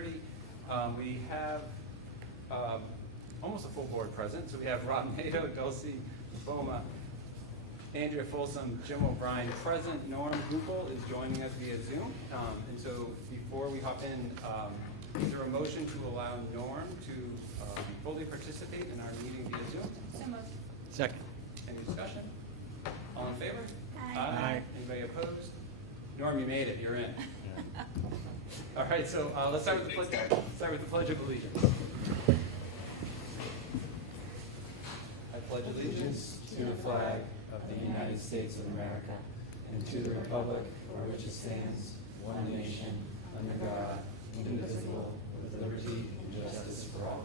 7:30. We have almost a full board present. So we have Rob Nato, Dulcie Boma, Andrea Folsom, Jim O'Brien present. Norm Gupel is joining us via Zoom. And so before we hop in, is there a motion to allow Norm to fully participate in our meeting via Zoom? So moved. Second. Any discussion? All in favor? Aye. Anybody opposed? Norm, you made it. You're in. All right, so let's start with the Pledge of Allegiance. I pledge allegiance to the flag of the United States of America and to the republic for which it stands, one nation, under God, indivisible, with liberty and justice for all.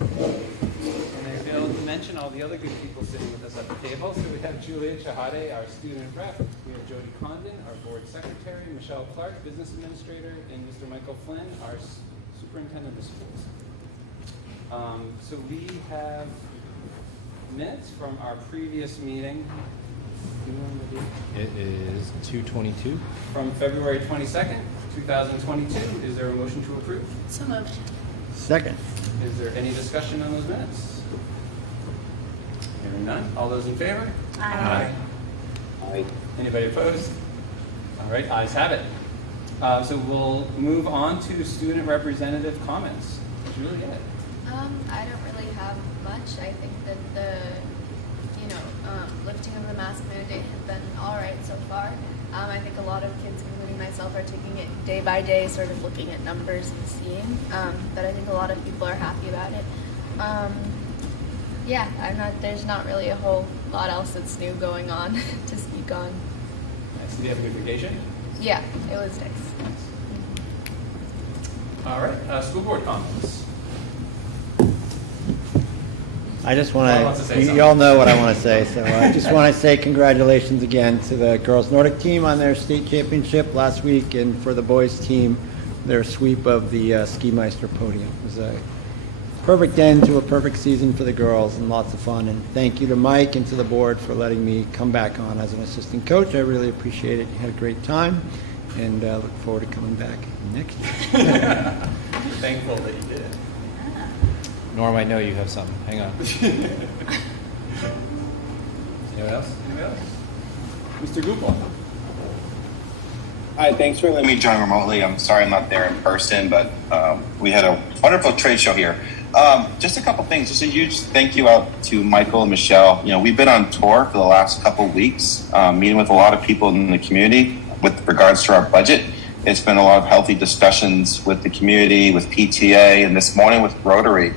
And I failed to mention all the other good people sitting with us at the table. So we have Julia Chahade, our student rep. We have Jody Condon, our board secretary. Michelle Clark, business administrator. And Mr. Michael Flynn, our superintendent of schools. So we have minutes from our previous meeting. It is 2:22. From February 22nd, 2022. Is there a motion to approve? So moved. Second. Is there any discussion on those minutes? Hearing none. All those in favor? Aye. Aye. Anybody opposed? All right, ayes have it. So we'll move on to student representative comments. Juliet. I don't really have much. I think that the, lifting of the mask mandate has been all right so far. I think a lot of kids, including myself, are taking it day by day, sort of looking at numbers and seeing. But I think a lot of people are happy about it. There's not really a whole lot else that's new going on to speak on. Nice. Did you have a good vacation? Yeah, it was nice. All right, school board comments. I just Someone want wants to say to, something. you all know what I want to say, so I just want to say congratulations again to the girls Nordic team on their state championship last week, and for the boys team, their sweep of the Ski Meister podium. It was a perfect end to a perfect season for the girls and lots of fun. And thank you to Mike and to the board for letting me come back on as an assistant coach. I really appreciate it. You had a great time, and look forward to coming back next year. Thankful that you did. Norm, I know you have something. Hang on. Anyone else? Anybody else? Mr. Gupel. Hi, thanks for letting me join remotely. I'm sorry I'm not there in person, but we had a wonderful trade show here. Just a couple things. Just a huge thank you out to Michael and Michelle. We've been on tour for the last couple of weeks, meeting with a lot of people in the community with regards to our budget. It's been a lot of healthy discussions with the community, with PTA, and this morning with Rotary.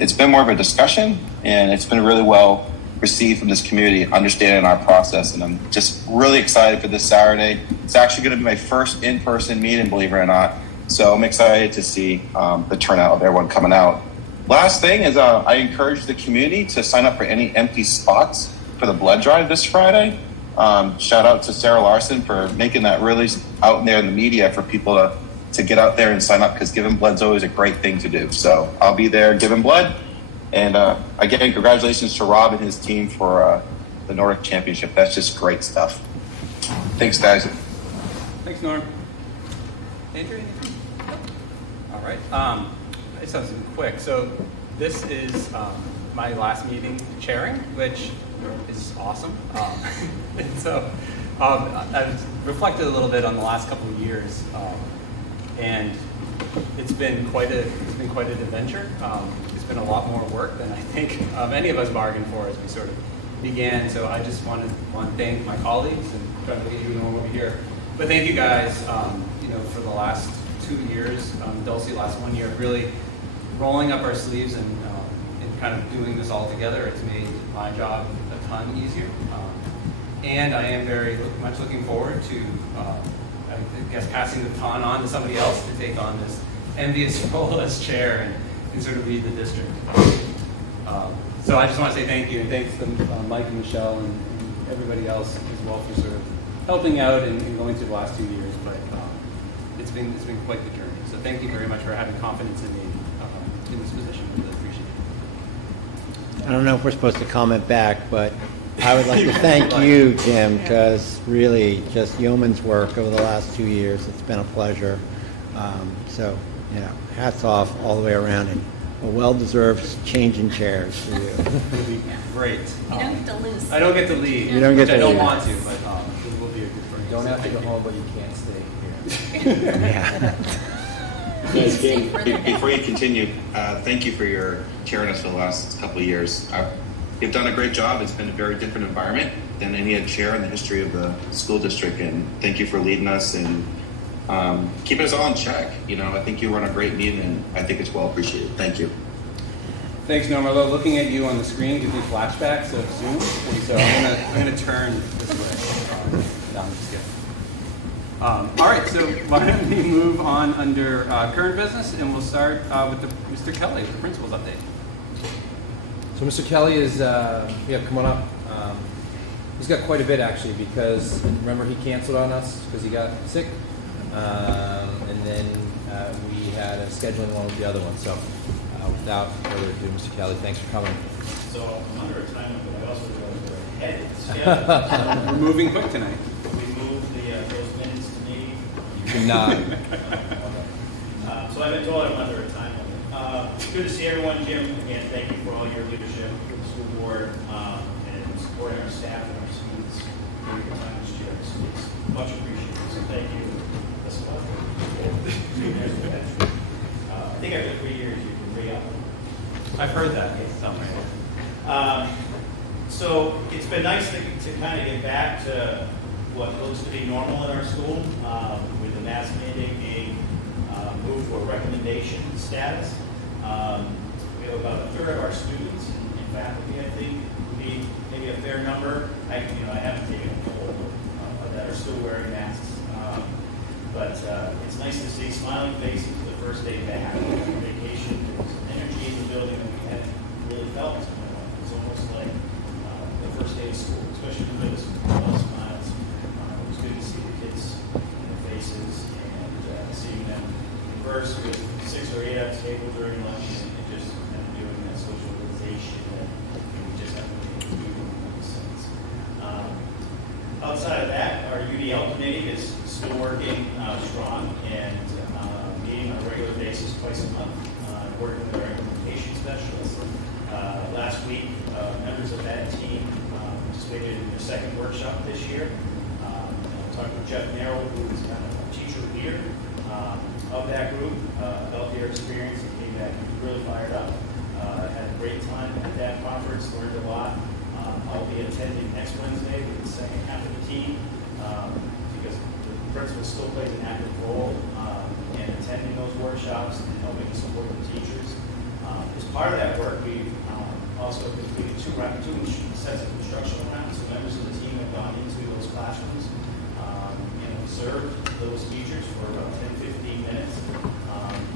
It's been more of a discussion, and it's been really well received from this community, understanding our process, and I'm just really excited for this Saturday. It's actually going to be my first in-person meeting, believe it or not, so I'm excited to see the turnout of everyone coming out. Last thing is I encourage the community to sign up for any empty spots for the blood drive this Friday. Shout out to Sarah Larson for making that really out there in the media for people to get out there and sign up, because giving blood's always a great thing to do. So I'll be there giving blood. And again, congratulations to Rob and his team for the Nordic Championship. That's just great stuff. Thanks, guys. Thanks, Norm. Andrew, anything? All right. I just have something quick. So this is my last meeting chairing, which is awesome. And so I've reflected a little bit on the last couple of years, and it's been quite an adventure. It's been a lot more work than I think any of us bargained for as we sort of began. So I just want to thank my colleagues, and try to get you over here. But thank you guys, for the last 2 years, Dulcie last 1 year, really rolling up our sleeves and kind of doing this all together. It's made my job a ton easier. And I am very much looking forward to, I guess, passing the baton on to somebody else to take on this envious role as chair and sort of lead the district. So I just want to say thank you, and thanks to Mike and Michelle and everybody else as well for sort of helping out and going through the last 2 years. But it's been quite the journey. So thank you very much for having confidence in me in this position. I really appreciate it. I don't know if we're supposed to comment back, but I would like to thank you, Jim, because really just yeoman's work over the last 2 years. It's been a pleasure. So, you know, hats off all the way around, and a well-deserved change in chairs for you. It'll be great. You don't get to lose. I don't get to leave. You don't get which to I don't leave. want to, but it will be a good break. You don't have to go home, but you can't stay here. Yeah. Guys, before you continue, thank you for your chairing us for the last couple of years. You've done a great job. It's been a very different environment than any other chair in the history of the school district, and thank you for leading us and keeping us all in check. You know, I think you run a great meeting, and I think it's well appreciated. Thank you. Thanks, Norma. Although looking at you on the screen gives me flashbacks of Zoom, and so I'm gonna turn this way. No, I'm just kidding. All right, so why don't we move on under current business, and we'll start with Mr. Kelly, the principal's update. So Mr. Kelly is, come on up. He's got quite a bit actually, because remember he canceled on us because he got sick, and then we had a scheduling one with the other one. So without further ado, Mr. Kelly, thanks for coming. So I'm under a time limit, but I also realize we're ahead of schedule. We're moving quick tonight. We moved those minutes to me. You cannot. So I've been told I'm under a time limit. It's good to see everyone, Jim. Again, thank you for all your leadership with the school board and supporting our staff and our students during your time as chair. It's much appreciated. So thank you. That's about it. I think after 3 years you can re-up. I've heard that somewhere. So it's been nice to kind of get back to what looks to be normal in our school, with the mask mandate being moved to a recommendation status. We have about a third of our students and faculty, I think, would be maybe a fair number. I haven't taken a poll that are still wearing masks. But it's nice to see smiling faces the first day back after vacation. There was an energy in the building that we hadn't really felt. It was almost like the first day of school, especially for middle school. A lot of smiles. It was good to see the kids in their faces and seeing them converse with 6 or 8 at the table during lunch and just kind of doing that socialization that we just haven't been able to do in the sense. Outside of that, our UDL committee is still working strong and meeting on a regular basis twice a month, working with our implementation specialists. Last week, members of that team participated in their second workshop this year. I talked with Jeff Merrill, who is kind of a teacher leader of that group, about their experience and came back really fired up. Had a great time at that conference, learned a lot. I'll be attending next Wednesday with the second half of the team because the principal still plays an active role in attending those workshops and helping to support the teachers. As part of that work, we've also completed two sets of instructional rounds. So members of the team have gone into those classrooms and observed those teachers for about 10-15 minutes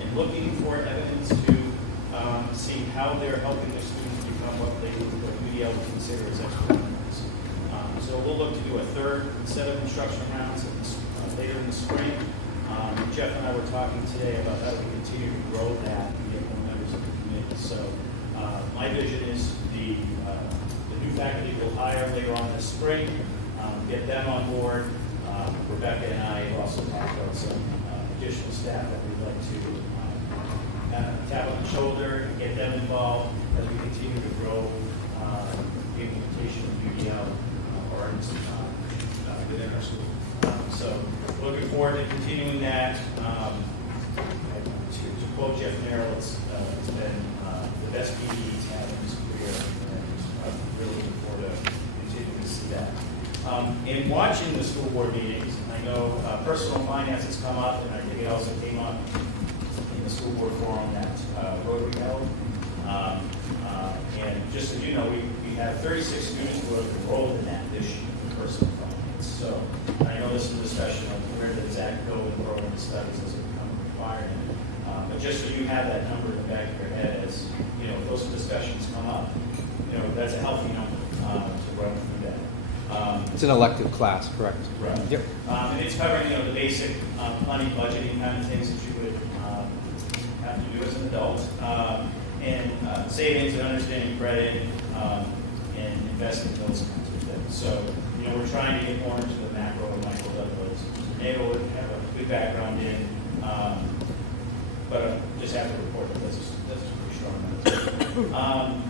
and looking for evidence to see how they're helping their students become what UDL would consider as expert learners. So we'll look to do a third set of instructional rounds later in the spring. Jeff and I were talking today about how we continue to grow that and get more members of the committee. So my vision is the new faculty we'll hire later on this spring, get them on board. Rebecca and I have also talked about some additional staff that we'd like to tap on the shoulder and get them involved as we continue to grow the implementation of UDL within our school. So looking forward to continuing that. To quote Jeff Merrill, it's been the best PD he's had in his career, and I'm really looking forward to continuing to see that. In watching the school board meetings, I know personal finance has come up, and I think it also came up in the school board forum that Rotary held. And just so you know, we have 36 students who have enrolled in that this year for personal finance. So I know this is a discussion of where does that go in program studies as it becomes a requirement. But just so you have that number in the back of your head as, if those discussions come up, that's a healthy number to run through that. It's an elective class, correct? Right. Yep. And it's covering, the basic money budgeting kind of things that you would have to do as an adult. And savings and understanding credit and investing, those kinds of things. So, we're trying to get more into the macro and micro levels. Nate would have a good background in But just have to report that this is pretty strong.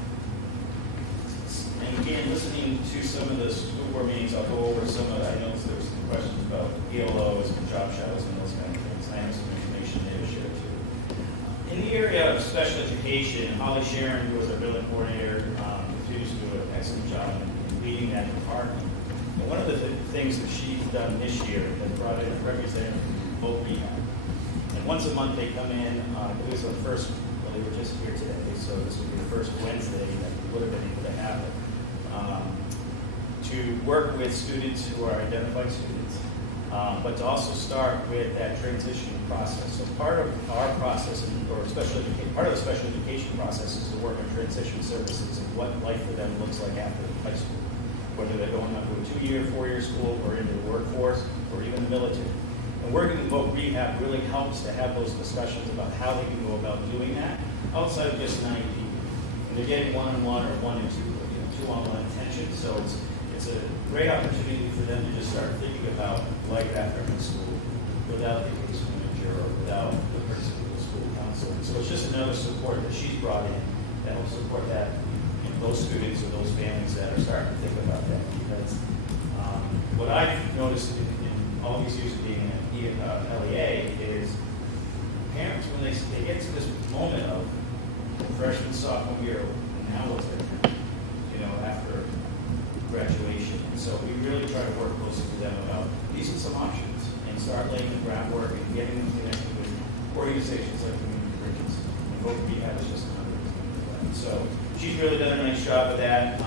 And again, listening to some of the school board meetings, I'll go over some of, I know there was some questions about ELOs and job shadows and those kind of things. I have some information there to share too. In the area of special education, Holly Sharon, who was our building coordinator, continues to do an excellent job in leading that department. And one of the things that she's done this year has brought in a representative from both rehab. And once a month they come in, I believe it's on the first, well, they were just here today, so this will be the first Wednesday that we would have been able to have it, to work with students who are identified students, but to also start with that transition process. So part of our process, or part of the special education process is to work on transition services and what life for them looks like after high school, whether they're going on to a 2-year, 4-year school, or into the workforce, or even the military. And working with Voc Rehab really helps to have those discussions about how they can go about doing that outside of just an IEP. And they're getting one-on-one or 1 and 2, two-on-one attention. So it's a great opportunity for them to just start thinking about life after high school without the case manager or without the principal of the school counselor. So it's just another support that she's brought in that helps support that, those students or those families that are starting to think about that. Because what I've noticed in all these years of being an LEA is parents, when they get to this moment of freshman, sophomore year, now what's their turn, after graduation. And so we really try to work closely with them about these are some options and start laying the groundwork and getting them connected with organizations like Community Bridges. And Voc Rehab is just another example of that. So she's really done a nice job of that.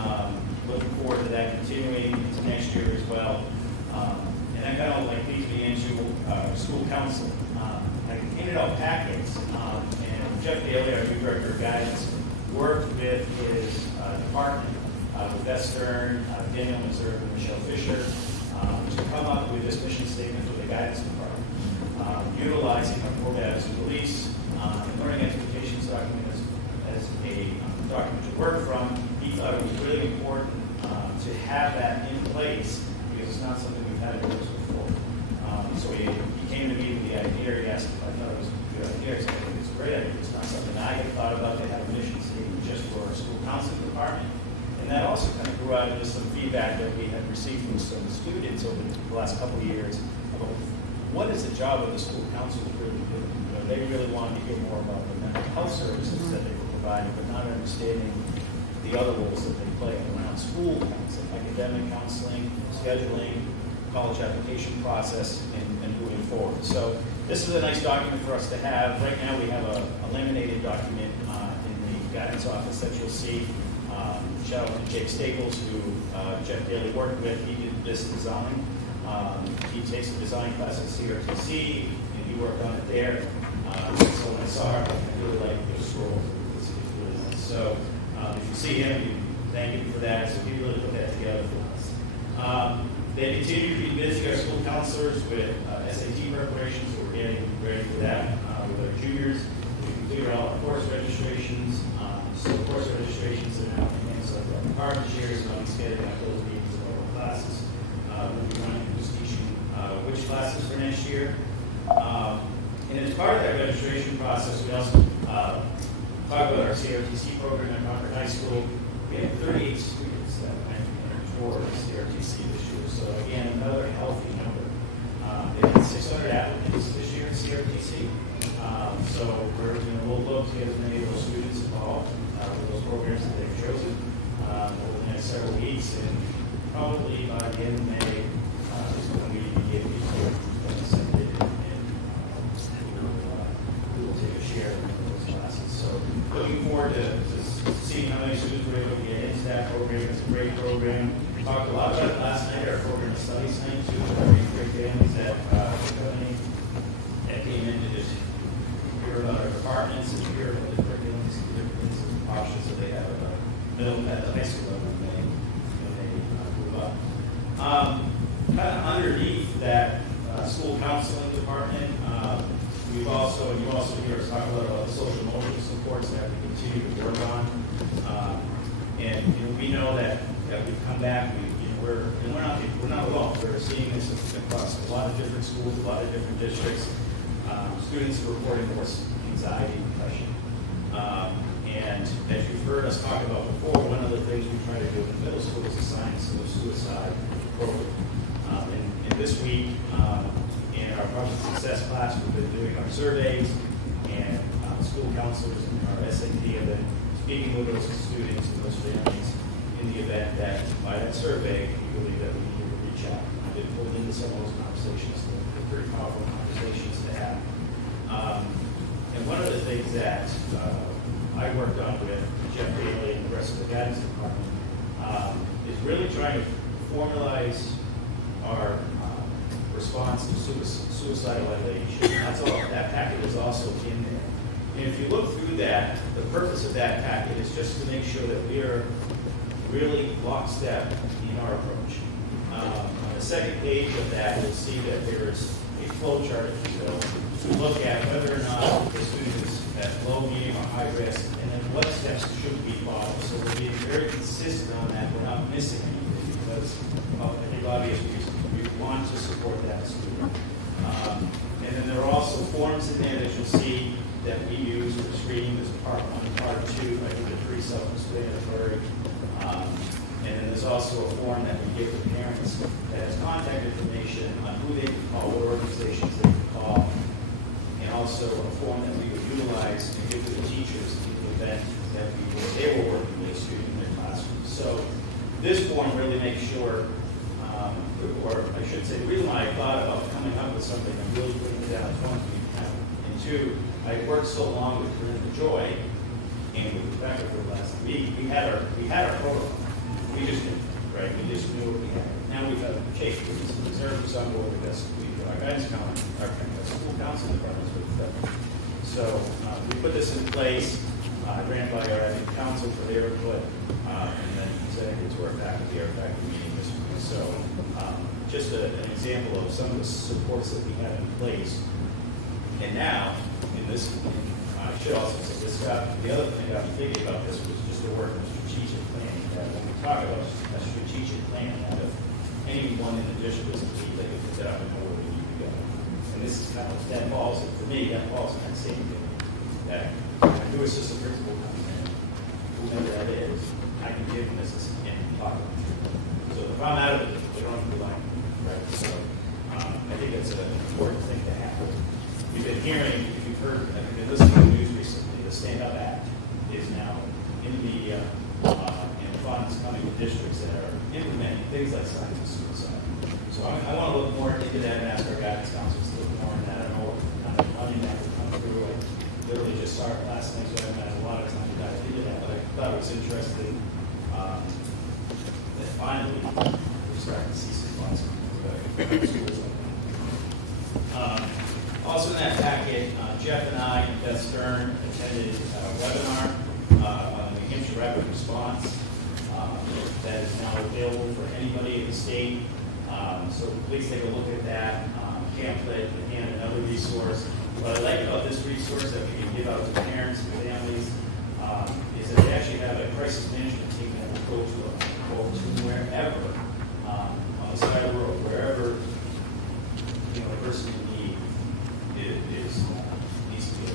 Looking forward to that continuing into next year as well. And that kind of leads me into school counseling. I handed out packets, and Jeff Daly, our new director of guidance, worked with his department, with Beth Stern, Daniel Missouri, and Michelle Fisher, to come up with this mission statement for the guidance department, utilizing our core values and beliefs and learning expectations document as a document to work from. He thought it was really important to have that in place because it's not something we've had in place before. So he came to me with the idea. He asked if I thought it was a good idea. I said, I think it's a great idea. It's not something I had thought about to have a mission statement just for our school counseling department. And that also kind of grew out into some feedback that we had received from some students over the last couple of years about what is the job of the school counselor really doing. They really wanted to hear more about the mental health services that they were providing, but not understanding the other roles that they play around school counseling, academic counseling, scheduling, college application process, and moving forward. So this is a nice document for us to have. Right now we have a laminated document in the guidance office that you'll see. Shout out to Jake Staples, who Jeff Daly worked with. He did this design. He takes a design class at CRTC, and he worked on it there. So when I saw it, I really liked the scroll. It's really nice. So if you see him, thank you for that. So he really put that together for us. They continue to be busy, our school counselors, with SAT preparation, so we're getting ready for that with our juniors. We completed all our course registrations. So course registrations are now in hands of the department this year, so I'm scheduling out those meetings of our classes. We'll be running who's teaching which classes for next year. And as part of that registration process, we also talk about our CRTC program at Concord High School. We have 38 students that went toward CRTC this year. So again, another healthy number. They had 600 applicants this year at CRTC. So we'll look to get as many of those students involved with those programs that they've chosen over the next several weeks. And probably by the end of May is when we begin to send it and we will take a share of those classes. So looking forward to seeing how many students we're able to get into that program. It's a great program. We talked a lot about it last night, our program studies night, too. Great families that came in to just hear about our departments and hear about the curriculums and different options that they have at the high school level when they move up. Kind of underneath that school counseling department, you also hear us talk about the social emotional supports that we continue to work on. And we know that we've come back. We're not alone. We're seeing this across a lot of different schools, a lot of different districts. Students are reporting more anxiety and depression. And as you've heard us talk about before, one of the things we try to do in the middle school is assign some suicide program. And this week, in our project success class, we've been doing our surveys, and school counselors and our SAT have been speaking with those students and those families in the event that by that survey, we believe that we need to reach out. I've been pulled into some of those conversations. They're very powerful conversations to have. And one of the things that I worked on with Jeff Bailey and the rest of the guidance department is really trying to formalize our response to suicidal ideation. That's all. That packet is also in there. And if you look through that, the purpose of that packet is just to make sure that we are really lockstep in our approach. On the second page of that, you'll see that there's a flow chart, if you will, to look at whether or not the student is at low, medium, or high risk, and then what steps should be followed. So we're being very consistent on that. We're not missing anything because of any obvious reasons. We want to support that student. And then there are also forms in there that you'll see that we use for screening as part 1, part 2. I think they're pretty self-explanatory. And then there's also a form that we give to parents that has contact information on who they can call, what organizations they can call, and also a form that we would utilize and give to the teachers in the event that they were working with a student in their classroom. So this form really makes sure, or I should say, the reason why I thought about coming up with something and really putting it down as one, and two, I worked so long with Corinne Joy and with Rebecca for the last week. We had our protocol. We just knew, right? We just knew what we had. Now we've got Chase, which is the reserve who's on board with us. We've got our guidance counselor, our school counseling departments with them. So we put this in place, ran by our council for their input, and then presented it to our faculty meeting this week. So just an example of some of the supports that we have in place. And now, in this, I should also say this, the other thing I was thinking about this was just the work of strategic planning. That when we talk about a strategic plan, that if anyone in the district is believe they can put that up and know where we need to go. And this is kind of, that falls, for me, that falls in that same thing. That a new assistant principal comes in, whoever that is, I can give them this and talk to them through. So if I'm out of it, they don't have to be like, right? So I think that's an important thing to have. We've been hearing, if you've heard, I think this is the news recently, the Stand Up Act is now in the media and funds coming to districts that are implementing things like signs of suicide. So I want to look more into that and ask our guidance counselors to look more into that. I don't know what kind of funding that will come through. I literally just saw it last night, so I haven't had a lot of time to dive into that, but I thought it was interesting that finally we're starting to see some funds coming through. Also in that packet, Jeff and I and Beth Stern attended a webinar on the New Hampshire Rapid Response that is now available for anybody in the state. So please take a look at that pamphlet and another resource. What I like about this resource that we can give out to parents and families is that they actually have a crisis management team that will go to wherever on the side of the road, wherever the person in need needs to be.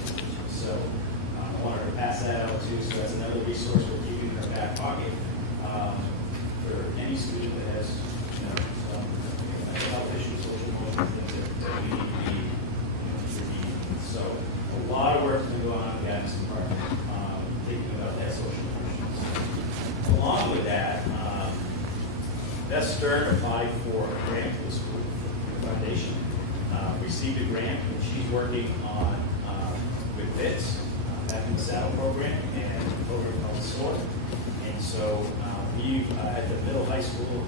So I wanted to pass that out too. So that's another resource we're keeping in our back pocket for any student that has mental health issues, social emotional things that we need to be treating. So a lot of work to go on in the guidance department, thinking about that social emotions. Along with that, Beth Stern applied for a grant for the school, for the foundation. Received a grant, and she's working on with BITS, back in the saddle program, and a program called SOAR. And so we've at the middle high school,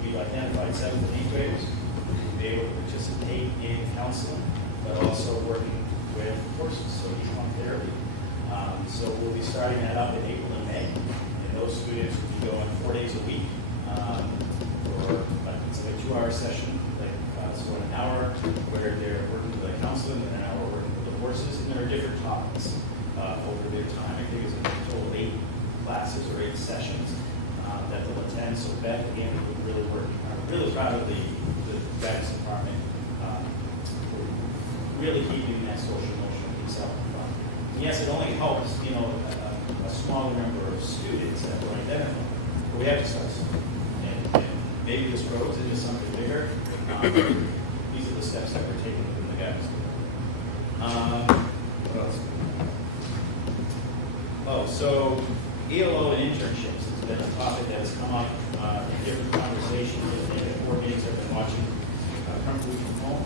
we've identified 7th and 8th graders who will be able to participate in counseling, but also working with courses, so each month therapy. So we'll be starting that up in April and May, and those students will be going 4 days a week for it's like a 2-hour session. So an hour where they're working with the counseling and an hour working with the horses, and there are different topics over their time. I think it's a total of 8 classes or 8 sessions that they'll attend. So Beth and Andy will really work. I'm really proud of the guidance department for really keeping that social emotional piece out front. Yes, it only helps, a smaller number of students that we're identifying. But we have to start somewhere. And maybe this grows into something bigger. These are the steps that we're taking within the guidance. What else? Oh, so ELO and internships has been a topic that has come up in different conversations and board meetings I've been watching comfortably from home.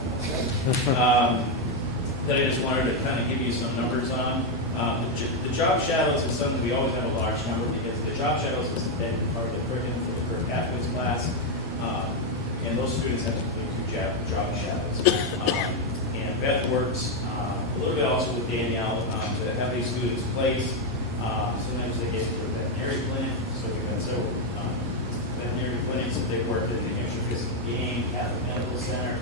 That I just wanted to kind of give you some numbers on. The job shadows is something we always have a large number because the job shadows is embedded part of the curriculum for the career pathways class, and those students have to complete 2 job shadows. And Beth works a little bit also with Danielle to have these students placed. Sometimes they get to a veterinary clinic, so we've had several veterinary clinics that they've worked in the New Hampshire Physical Game, Catholic Medical Center.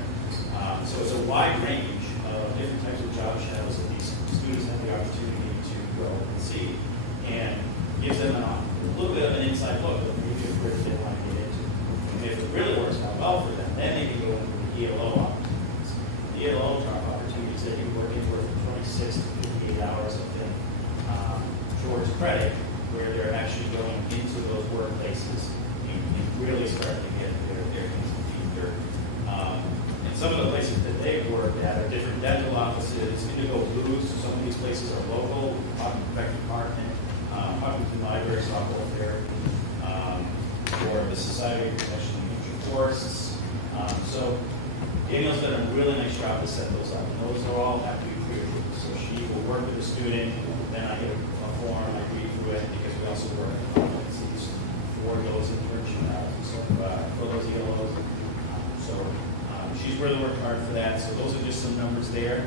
So it's a wide range of different types of job shadows that these students have the opportunity to go and see, and gives them a little bit of an inside look of maybe a career they want to get into. And if it really works out well for them, then they can go into the ELO opportunities. The ELO job opportunities they can work anywhere from 26 to 58 hours of them towards credit, where they're actually going into those workplaces and really starting to get their hands and feet dirty. And some of the places that they've worked at are different dental offices, Indigo Blues, so some of these places are local, Hopkinton Department, Hopkinton Library, Softball Therapy, or the Society of Protection of Nature Forests. So Danielle's done a really nice job to set those up, and those are all have to be pre-approved. So she will work with the student, then I get a form, I read through it, because we also work on competencies for those internships, so for those ELOs. So she's really worked hard for that. So those are just some numbers there.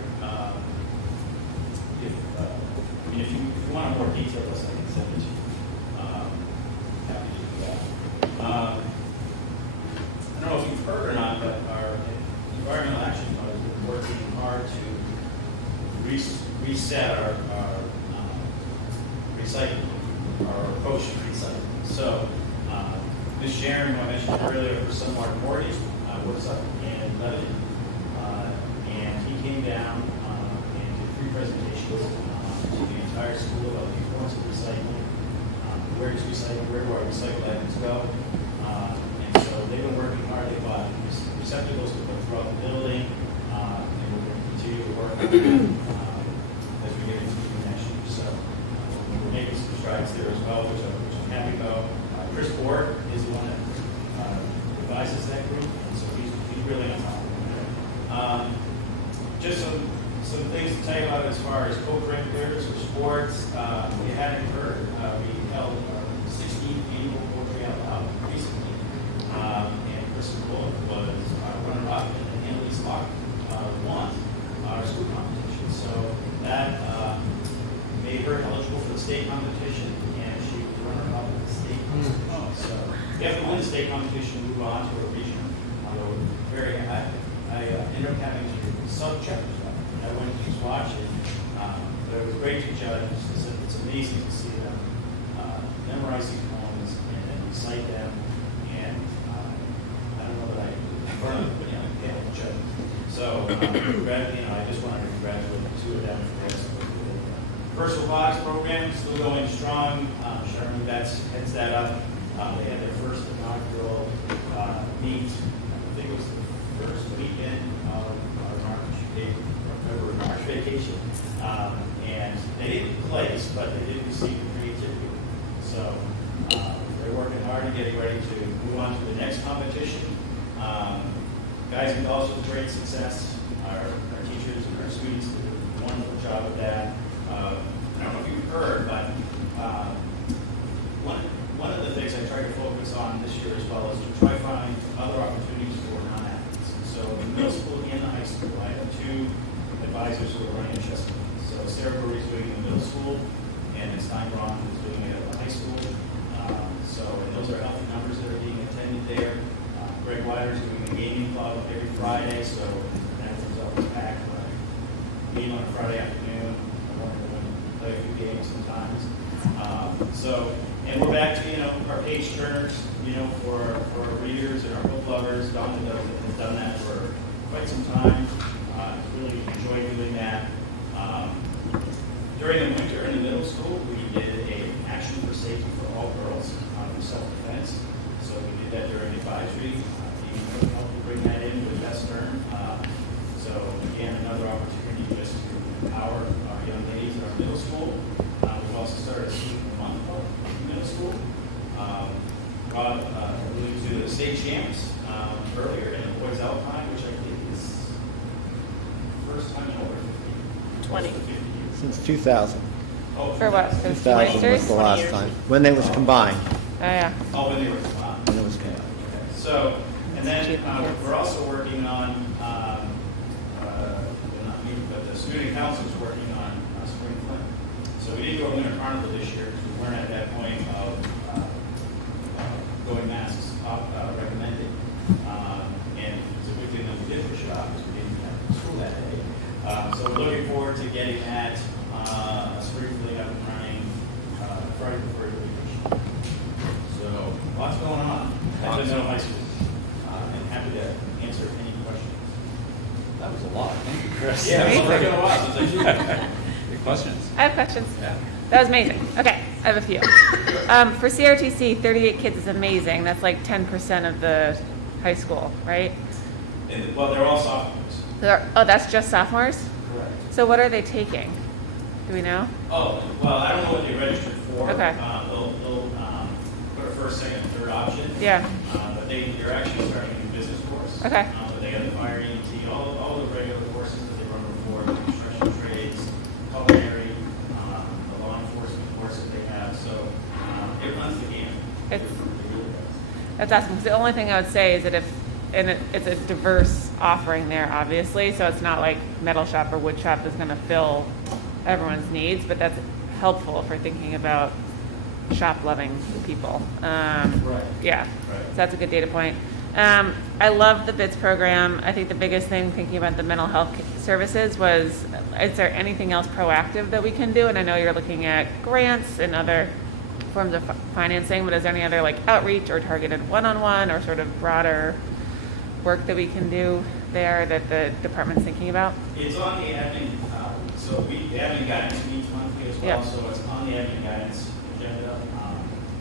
If you want a more detailed list, I can send it to you. Happy to do that. I don't know if you've heard or not, but our Environmental Action Fund has been working hard to reset our recycling, our approach to recycling. So, Ms. Sharon, who I mentioned earlier, for Sunmark Mortgage, works up in Lebanon, and he came down and did 3 presentations to the entire school about the importance of recycling, where to recycle, where do our recycled items go, and so they've been working hard. They bought receptacles to put throughout the building, and we're going to continue to work on that as we get into the next year. So we're making some strides there as well, which I'm happy about. Chris Borg is the one that advises that group, and so he's really on top of it. Just some things to tell you about as far as co-curriculars or sports. You hadn't heard, we held our 16th annual Poetry Out Loud recently, and Kristen Bullock was runner-up, and Annalise Locke won our school competition. So that made her eligible for the state competition, and she was runner-up at the state competition. So you have to win the state competition and move on to a regional. I ended up having to sub-check stuff. I went to just watch it, but it was great to judge. It's amazing to see them memorize these poems and then recite them. And I don't know that I burned them, but they have to judge. So I just wanted to congratulate the 2 of them for this. First Robotics program still going strong. Sherman Betts heads that up. They had their first inaugural meet. I think it was the first weekend of our March vacation. And they didn't place, but they did receive the creativity. So they're working hard and getting ready to move on to the next competition. Guys and girls with great success. Our teachers and our students did a wonderful job with that. I don't know if you've heard, but one of the things I try to focus on this year as well is to try to find other opportunities for non-athletes. So in middle school and the high school, I have 2 advisors who are running a chess club. So Sarah Brewery is doing it in middle school, and then Stein Braun is doing it at the high school. And those are healthy numbers that are being attended there. Greg Wider is doing a gaming club every Friday, so that is always packed. Meet on a Friday afternoon. I want to play a few games sometimes. And we're back to, our page turners, for our readers and our book lovers. Donna has done that for quite some time. Really enjoy doing that. During the winter in the middle school, we did an action for safety for all girls for self-defense. So we did that during advisory. Dean helped bring that in with that term. So again, another opportunity just to empower our young ladies in our middle school. We've also started a student month in middle school. Rob alluded to the state champs earlier in the boys alpine, which I think is first time in over 20. 50 years. Since 2000. Oh, For what? For 2000 was Oysters? the last time, when they was combined. Oh, yeah. Oh, when they were When it was combined. So, and then Cheap kids. we're also working on, well, not me, but the student council is working on spring fling. So we didn't go winter carnival this year because we weren't at that point of going masks recommended. And it's a good thing that we did push it off because we didn't have school that day. So we're looking forward to getting that spring fling up and running Friday before the week. So lots going on at the middle high school. And happy to answer any questions. That was a lot. Thank you, Chris. Yeah, Amazing. it's been a while since I did. Good questions. I have questions. Yeah. That was amazing. Okay, I have a few. For CRTC, 38 kids is amazing. That's like 10% of the high school, right? And, well, they're all sophomores. Oh, that's just sophomores? Correct. So what are they taking? Do we know? Oh, well, I don't know what they registered for. Okay. They'll put a first, second, and third option. Yeah. But they're actually starting a new business course. Okay. But they got the fire EMT, all the regular courses that they run before, the construction trades, culinary, the law enforcement course that they have. So it runs the gamut. It's- It really does. That's awesome. 'Cause the only thing I would say is that it's a diverse offering there, obviously. So it's not like metal shop or wood shop is going to fill everyone's needs, but that's helpful for thinking about shop loving people. Right. Yeah, Right. so that's a good data point. I love the BITS program. I think the biggest thing thinking about the mental health services was, is there anything else proactive that we can do? And I know you're looking at grants and other forms of financing, but is there any other like outreach or targeted one-on-one or sort of broader work that we can do there that the department's thinking about? It's on the admin, so the admin guidance meets monthly as well, Yep. so it's on the admin guidance agenda.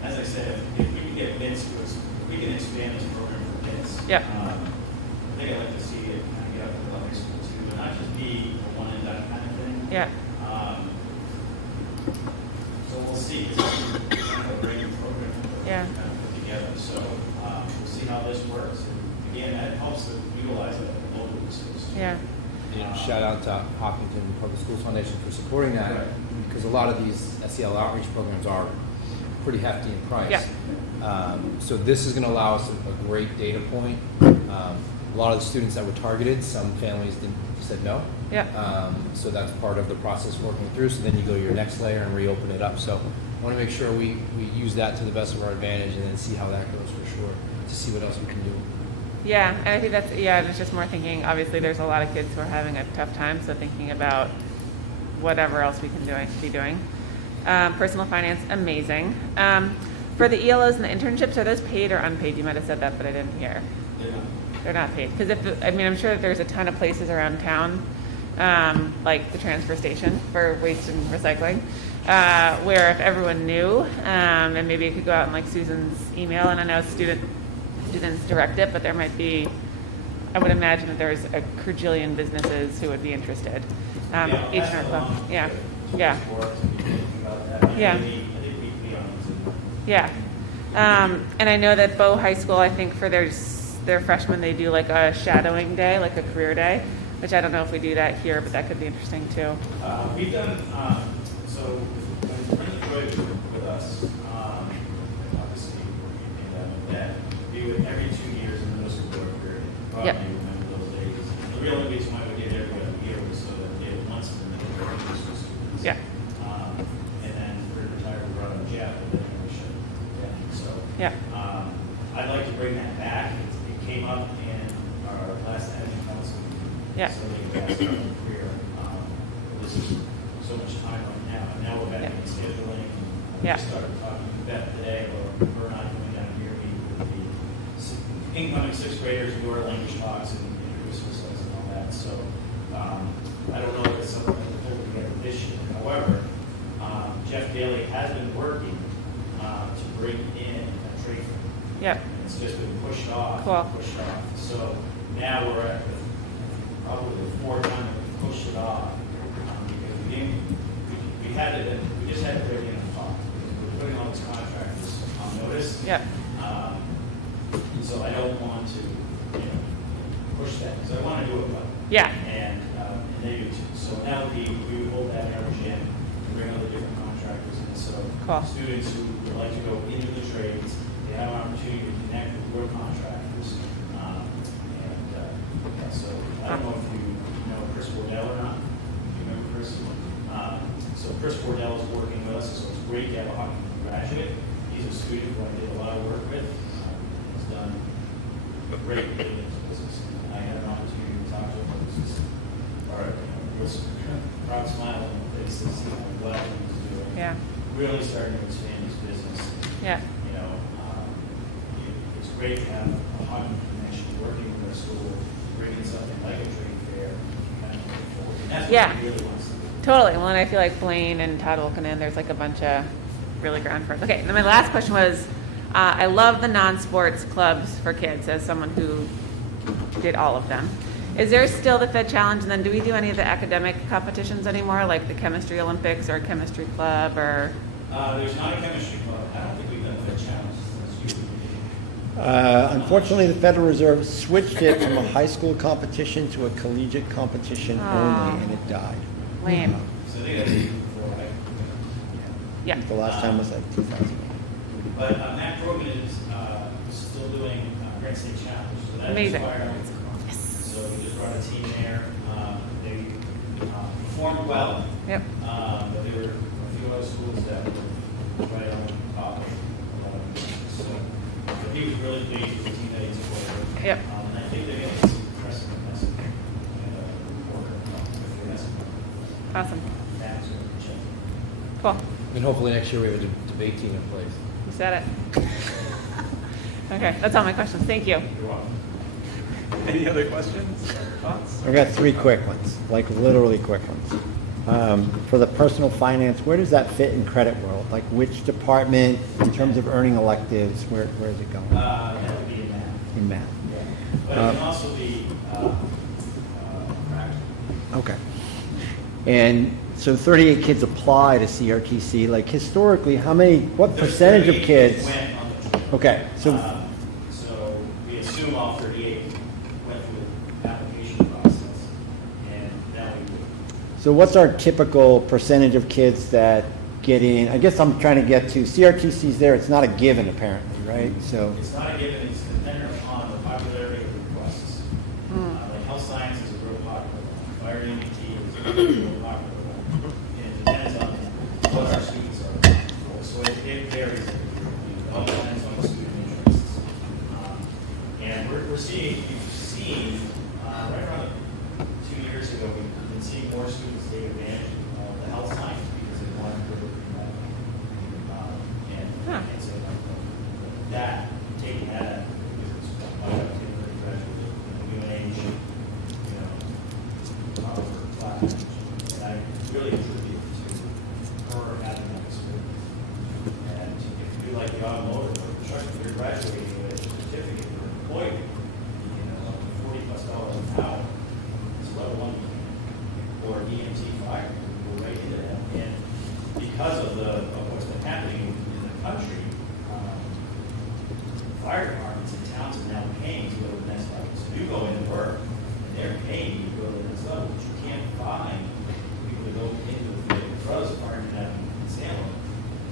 As I said, if we can get bids to us, if we can expand this program for bids. Yep. I think I'd like to see it kind of get up to the high school too, and not just be a one and done kind of thing. Yeah, So we'll see, it's kind of a great program that Yeah. we're kind of put together, so we'll see how this works. And again, that helps to utilize it locally, so. yeah, Shout out to Hopkinton Public Schools Foundation for supporting that, Right. because a lot of these SEL outreach programs are pretty hefty in price. Yeah. So this is going to allow us a great data point. A lot of the students that were targeted, some families said no. yeah. So that's part of the process working through. So then you go to your next layer and reopen it up. So I want to make sure we use that to the best of our advantage and then see how that goes for sure, to see what else we can do. Yeah, and I think that's, it's just more thinking, obviously there's a lot of kids who are having a tough time, so thinking about whatever else we can be doing. Personal finance, amazing. For the ELOs and the internships, are those paid or unpaid? You might have said that, but I didn't hear. They're not paid. Because I'm sure that there's a ton of places around town, like the transfer station for waste and recycling, where if everyone knew, and maybe it could go out in like Susan's email, and I know students direct it, but there might be, I would imagine that there's a quadrillion businesses who would be interested. Each in our club. Yeah, yeah, Yeah. yeah. And I know that Bow High School, I think for their freshmen, they do like a shadowing day, like a career day, which I don't know if we do that here, but that could be interesting too. We've done, so when Brent enjoyed with us, obviously working in that, we would every 2 years in the middle school board period. Probably Yep. remember those days. The real reason why we did it every other year was so that we did it once in the middle of middle school students. Yeah. And then we retired, we brought in Jeff, and then we shut it down. So Yeah. I'd like to bring that back. It came up in our last action council. Yeah. So they asked our career. This is so much time right now. And now we're back in scheduling. I Yeah. just started talking to Beth today, or we're not coming down here meeting with the incoming sixth graders who are language talks and introduce ourselves and all that. So I don't know if it's something that we're pulling together this year. However, Jeff Daly has been working to bring in a trade fair. Yep. It's just been pushed off, Cool. pushed off. So now we're at probably the fourth time that we've pushed it off because we didn't, we had it, we just had to bring in a thought. We're putting all these contractors on notice. Yep. So I don't want to, push that because I want to do it well. Yeah. And they do too. So now we would hold that in our gym and bring other different contractors in. So Cool. students who would like to go into the trades, they have an opportunity to connect with your contractors. So I don't know if you know Chris Wardell or not. Do you remember Chris? So Chris Wardell is working with us, so it's great to have a Hopkinton graduate. He's a student who I did a lot of work with. He's done great in his business. I had an opportunity to talk to him. It was just, all right, proud smile on my face to see how well he's doing. Yeah. Really starting to expand his business. Yeah. It's great to have a Hopkinton connection working with our school, bringing something like a trade fair, kind of moving forward. And that's Yeah. what he really wants to do. Totally. Well, and I feel like Blaine and Todd Wilkinen, there's like a bunch of really ground for it. Okay, and then my last question was, I love the non-sports clubs for kids as someone who did all of them. Is there still the Fed Challenge? And then do we do any of the academic competitions anymore, like the Chemistry Olympics or Chemistry Club or? There's not a chemistry club. I don't think we've done a Fed challenge. That's usually. Unfortunately, the Federal Reserve switched it from a high school competition to a collegiate competition only, and it died. Lame. So I think that's before, right? Yeah. The last time was like 2000. But Matt Brogan is still doing Grand State Challenge. So that Amazing. inspired us. So we just brought a team there. They performed well. Yep. But there were a few other schools that were right on top of so he was really pleased with the team that he's supported. Yep. And I think they're going to see impressive message and report. Awesome. That's what check. Cool. And hopefully next year we have a debate team in place. You said it. Okay, that's all my questions. Thank you. You're welcome. Any other questions? Thoughts? I've got 3 quick ones, like literally quick ones. For the personal finance, where does that fit in credit world? Like which department, in terms of earning electives, where is it going? That would be in math. In math. But it can also be practical. Okay. And so 38 kids apply to CRTC. Like historically, what percentage of kids? Went on the trip. Okay, so So we assume all 38 went through the application process, and now we do. So what's our typical percentage of kids that get in? I guess I'm trying to get to CRTC's there. It's not a given apparently, right? So It's not a given, it's dependent upon the popularity of the requests. Like health science is a real popular one, fire and EMT is a real popular one. And it depends on what our students are for. So it varies. It all depends on the student interests. And we're seeing, we've seen, right around 2 years ago, we've been seeing more students take advantage of the health science because they want to go and so that, taking that, because it's graduate, UNH, Harvard, Clash, and I really attribute to her having that experience. And if you do like the automotive or construction, you're graduating with a certificate for employment, $40+ an hour, it's level 1 or EMT fire, we're right into that. And because of what's been happening in the country, fire departments and towns are now paying to go to the next level. So you go into work, and they're paying you to go to the next level, but you can't find people to go into the field. For us, firemen out in Salem,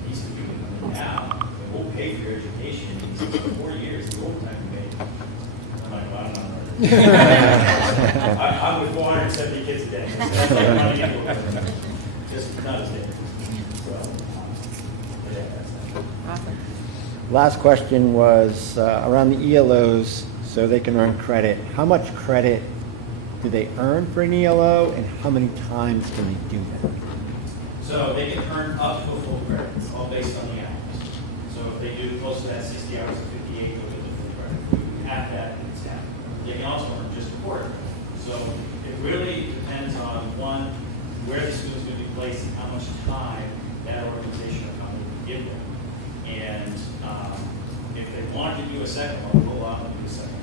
these people come in now, and we'll pay for your education. And for 4 years, the overtime you pay. I'm like, well, I'm not right. I'm with 470 kids a day. That's like money anywhere. Just not as big. So, yeah, that's that. Awesome. last question was around the ELOs, so they can earn credit. How much credit do they earn for an ELO, and how many times can they do that? So they can earn up to a full credit. It's all based on the hours. So if they do close to that 60 hours of 58, they'll get the full credit. If you have that, it's half. They can also earn just a quarter. So it really depends on, one, where the student's going to be placed and how much time that organization or company will give them. And if they wanted to do a second one, we'll allow them to do a second.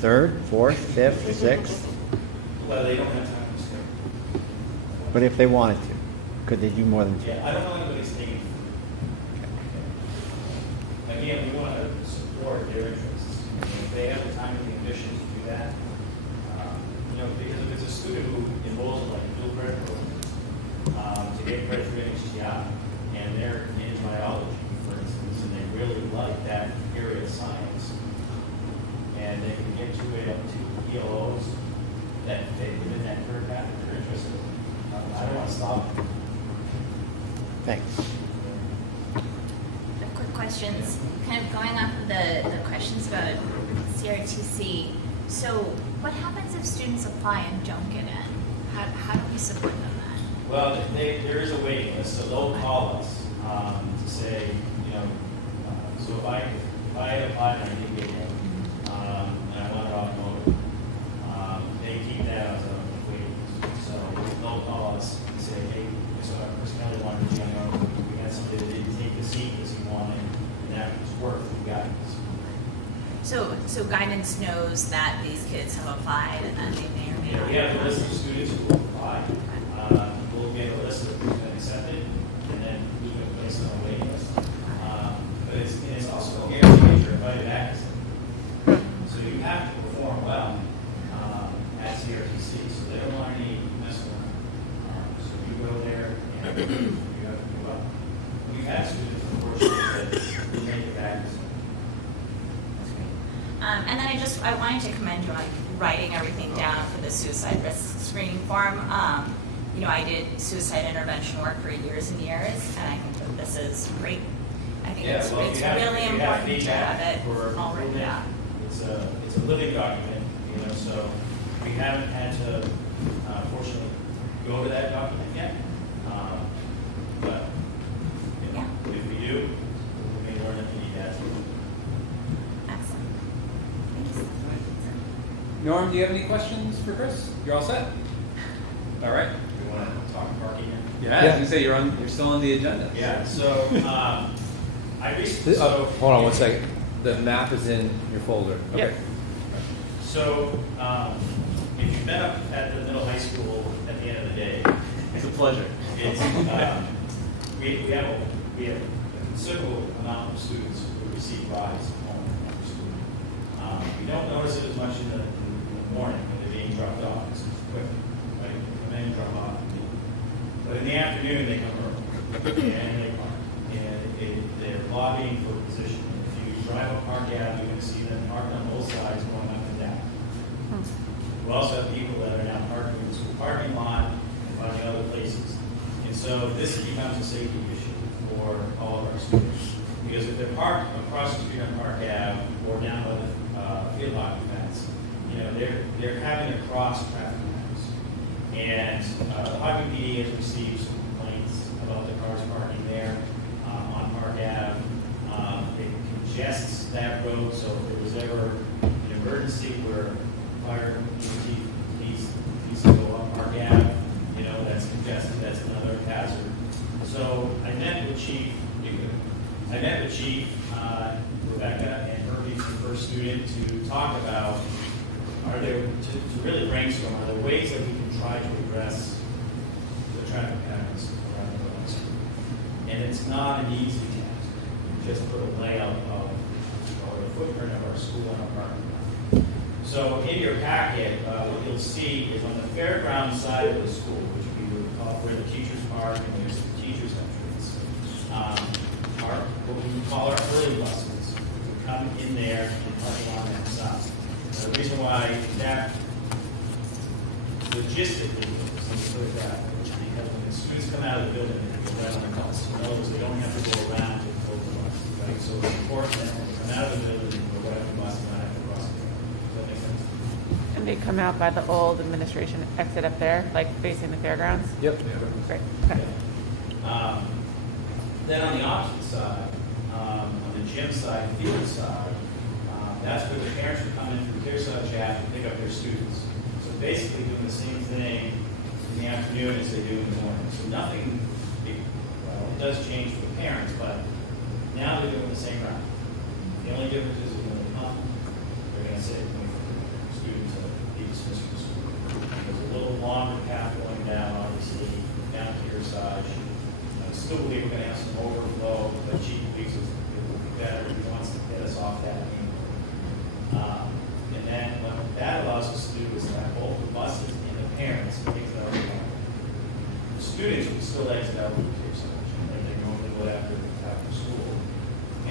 Third, fourth, fifth, sixth? Well, they don't have time to stay. But if they wanted to, could they do more than two? Yeah, I don't know anybody's taking. Again, we want to support their interests. If they have the time and the ambition to do that, because if it's a student who enrolls in like a dual credit program, to get credit for HTI, and they're in biology, for instance, and they really like that area of science, and they can get to it up to ELOs that fit within that career path that they're interested in. I don't want to stop them. Thanks. Quick questions, kind of going off of the questions about CRTC. So what happens if students apply and don't get in? How do we support them then? Well, there is a waiting list, so they'll call us to say, so if I applied and I didn't get in, and I wanted automotive, they keep that as a waiting list. So they'll call us and say, hey, so our personality wanted to be on, we had somebody that didn't take the seat because he wanted, and that was worth the guidance. So guidance knows that these kids have applied and then they may or may not. We have a list of students who will apply. We'll get a list of who's been accepted, and then who's been placed on a waiting list. But it's also a guarantee that you're invited back. So you have to perform well at CRTC. So they don't want any mess around. So you go there and you have to do well. We've had students, unfortunately, that didn't make it back. And then I wanted to commend you on writing everything down for the suicide risk screening form. I did suicide intervention work for years and years, and I think that this is great. I think it's really important to have it all written down. It's a living document, so we haven't had to, fortunately, go to that document yet. But if we do, we may learn if we need that. Excellent. Thanks. Norm, do you have any questions for Chris? You're all set? All right. We want to talk parking now? Yeah, I was gonna say you're still on the agenda. Yeah, so, I recently, Hold on one second. The map is in your folder. Okay. So, if you've been up at the middle high school at the end of the day, It's a pleasure. it's, we have a considerable amount of students who receive rides home after school. We don't notice it as much in the morning when they're being dropped off, because it's quick, right? They come in, drop off. But in the afternoon, they come early, and they park. And they're lobbying for a position. If you drive up Park Ave, you're going to see them parked on both sides going up and down. We also have people that are now parking in the school parking lot and finding other places. And so this becomes a safety issue for all of our students. Because if they're parked across the street on Park Ave or down by the field hockey fence, they're having to cross traffic lanes. And the Hockey PD has received some complaints about the cars parking there on Park Ave. It congests that road, so if there was ever an emergency where fire needs to go up Park Ave, that's congested, that's another hazard. So I met with Chief Rebecca and her being the first student to talk about, to really brainstorm, are there ways that we can try to address the traffic patterns around the buildings? And it's not an easy task. You just put a layout of, or a footprint of our school and our parking lot. So in your packet, what you'll see is on the fairground side of the school, which we would call where the teachers park and there's the teachers' entrance, are what we call our early buses. We come in there and park on that side. The reason why that logistically is, let me put it that way, because when the students come out of the building, they go right on the bus. In other words, they don't have to go around to go to the bus, right? So it's important that when they come out of the building, they go right on the bus and not have to cross the road. Does that make sense? And they come out by the old administration exit up there, like facing the fairgrounds? Yep. Great, okay. Then on the opposite side, on the gym side, field side, That's where the parents would come in through Kearsarge Ave to pick up their students. So basically doing the same thing in the afternoon as they do in the morning. So nothing, well, it does change for the parents, but now they're doing the same route. The only difference is when they come, they're going to say, wait for the students to be dismissed from school. There's a little longer path going down, obviously, down to Kearsarge. I still believe we're going to have some overflow, but Chief believes it will be better. He wants to get us off that main road. And then what that allows us to do is have both the buses and the parents exit out the line. The students will still exit out through Kearsarge, like they normally would after school.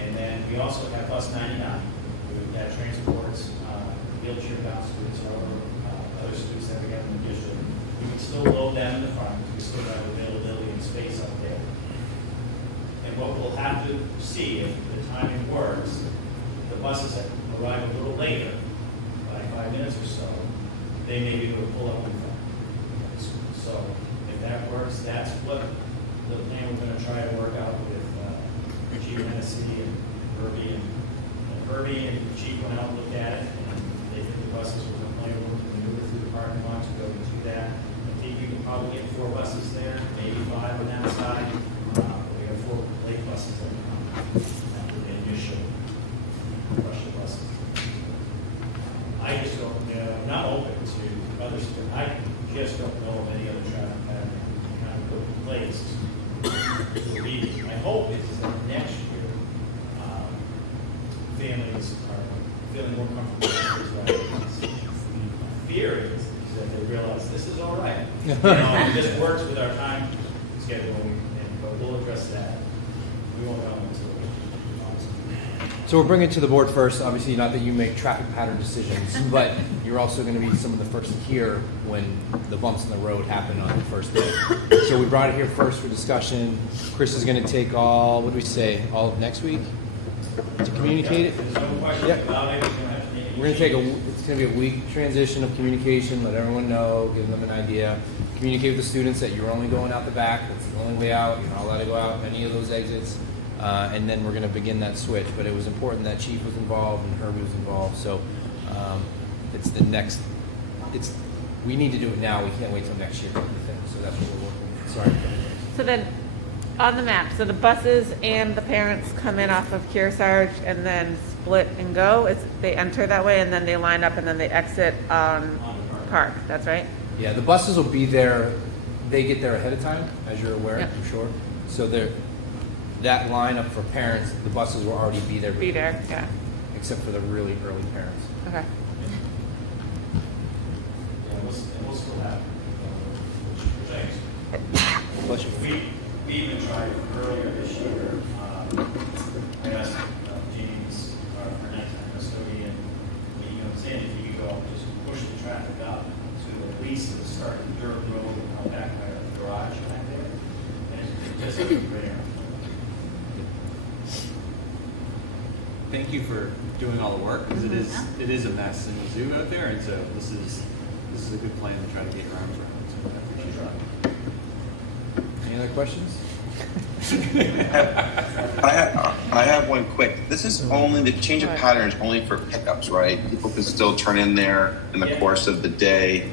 And then we also have bus 99, that transports wheelchair bound students or other students that we have in the district. We can still load them in the front, we still have availability and space up there. And what we'll have to see if the timing works, the buses that arrive a little later, by 5 minutes or so, they may be able to pull up in front. So if that works, that's what the plan we're going to try to work out with Chief Hennessy and Herbie. And Herbie and Chief went out and looked at it, and they think the buses were plenty of room to maneuver through the parking lot to go to that. I think you can probably get 4 buses there, maybe 5 on that side. We have 4 late buses that come after the initial rush of buses. I just don't, I'm not open to others. I just don't know of any other traffic pattern kind of put in place. My hope is that next year, families are feeling more comfortable with these rides. My fear is that they realize this is all right. This works with our time scheduling, but we'll address that. We won't go into it. So we're bringing to the board first, obviously not that you make traffic pattern decisions, but you're also going to be some of the first to hear when the bumps in the road happen on the first day. So we brought it here first for discussion. Chris is going to take all, what do we say, all of next week to communicate it? There's no question Yep. about it. We're going to take it's going to be a week transition of communication, let everyone know, give them an idea. Communicate with the students that you're only going out the back, that's the only way out, you're not allowed to go out any of those exits. And then we're going to begin that switch. But it was important that Chief was involved and Herbie was involved. So it's the next. We need to do it now. We can't wait till next year. So that's what we're working with. Sorry. So then, on the map, so the buses and the parents come in off of Kearsarge and then split and go. They enter that way and then they line up and then they exit on Park. That's right. Yeah, the buses will be there. They get there ahead of time, as you're aware. Yep. I'm sure. So that lineup for parents, the buses will already be there. Be there. Yeah. Except for the really early parents. Okay. And we'll still have things. Bless you. We even tried earlier this year. I asked James, our nighttime custodian, saying if you could go just push the traffic up to at least the start of the dirt road and come back by the garage back there. And it's just a great. Thank you for doing all the work, because it is a mess in the zoo out there, and so this is a good plan to try to get your arms around. So I appreciate that. Any other questions? I have one quick. This is only, the change of pattern is only for pickups, right? People can still turn in there in the course of the day,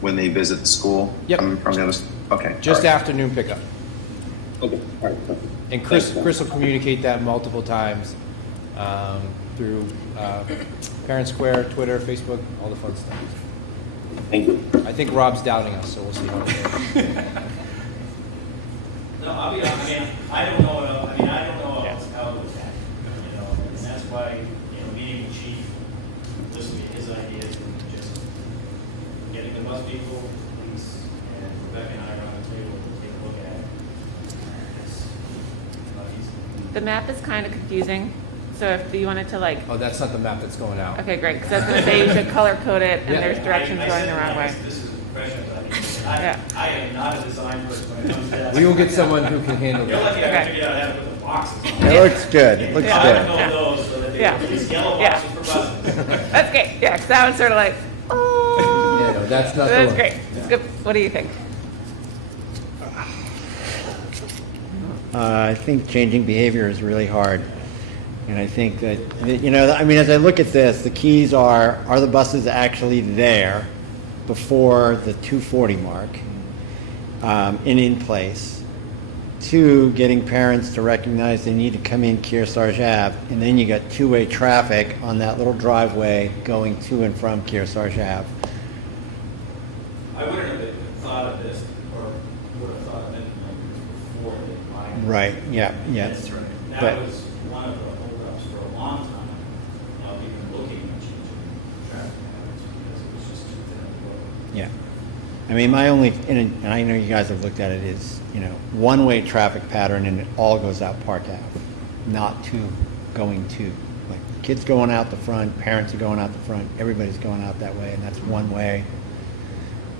when they visit the school? Yep. Okay. Just all right. afternoon pickup. Okay. All right. And Chris Thanks. will communicate that multiple times through Parent Square, Twitter, Facebook, all the fun stuff. Thank you. I think Rob's doubting us, so we'll see how it goes. No, I'll be honest, I don't know how it was that, and that's why, meeting with Chief, listening to his ideas, and just getting the bus people, police, and Rebecca and I are on the table to take a look at it. It's not easy. The map is kind of confusing. So if you wanted to Oh, that's not the map that's going out. okay, great. Because I was going to say you should color code it, and Yeah. there's directions I going said the wrong way. This is a professional. Yeah. I am not a design person when it comes to that. We will get someone who can handle You're lucky that. I Okay. figured out how to put the boxes on. It looks good. It looks I good. don't know those, so that they Yeah. these yellow Yeah. boxes for buses. That's great. Yeah, because that one's sort of like, oh. Yeah, no, that's not the That's one. great. Good. What do you think? I think changing behavior is really hard. And I think that, I mean, as I look at this, the keys are the buses actually there before the 2:40 mark and in place? 2, getting parents to recognize they need to come in Kearsarge Ave, and then you got two-way traffic on that little driveway going to and from Kearsarge Ave. I wouldn't have thought of this, or would have thought of it before the Right, yeah. That's right. That But- was one of the holdups for a long time, even looking at changing traffic patterns, because it was just too thin of a road. Yeah. I mean, my only, and I know you guys have looked at it, is, one-way traffic pattern and it all goes out Park Ave, not going to. Like, kids going out the front, parents are going out the front, everybody's going out that way, and that's one way.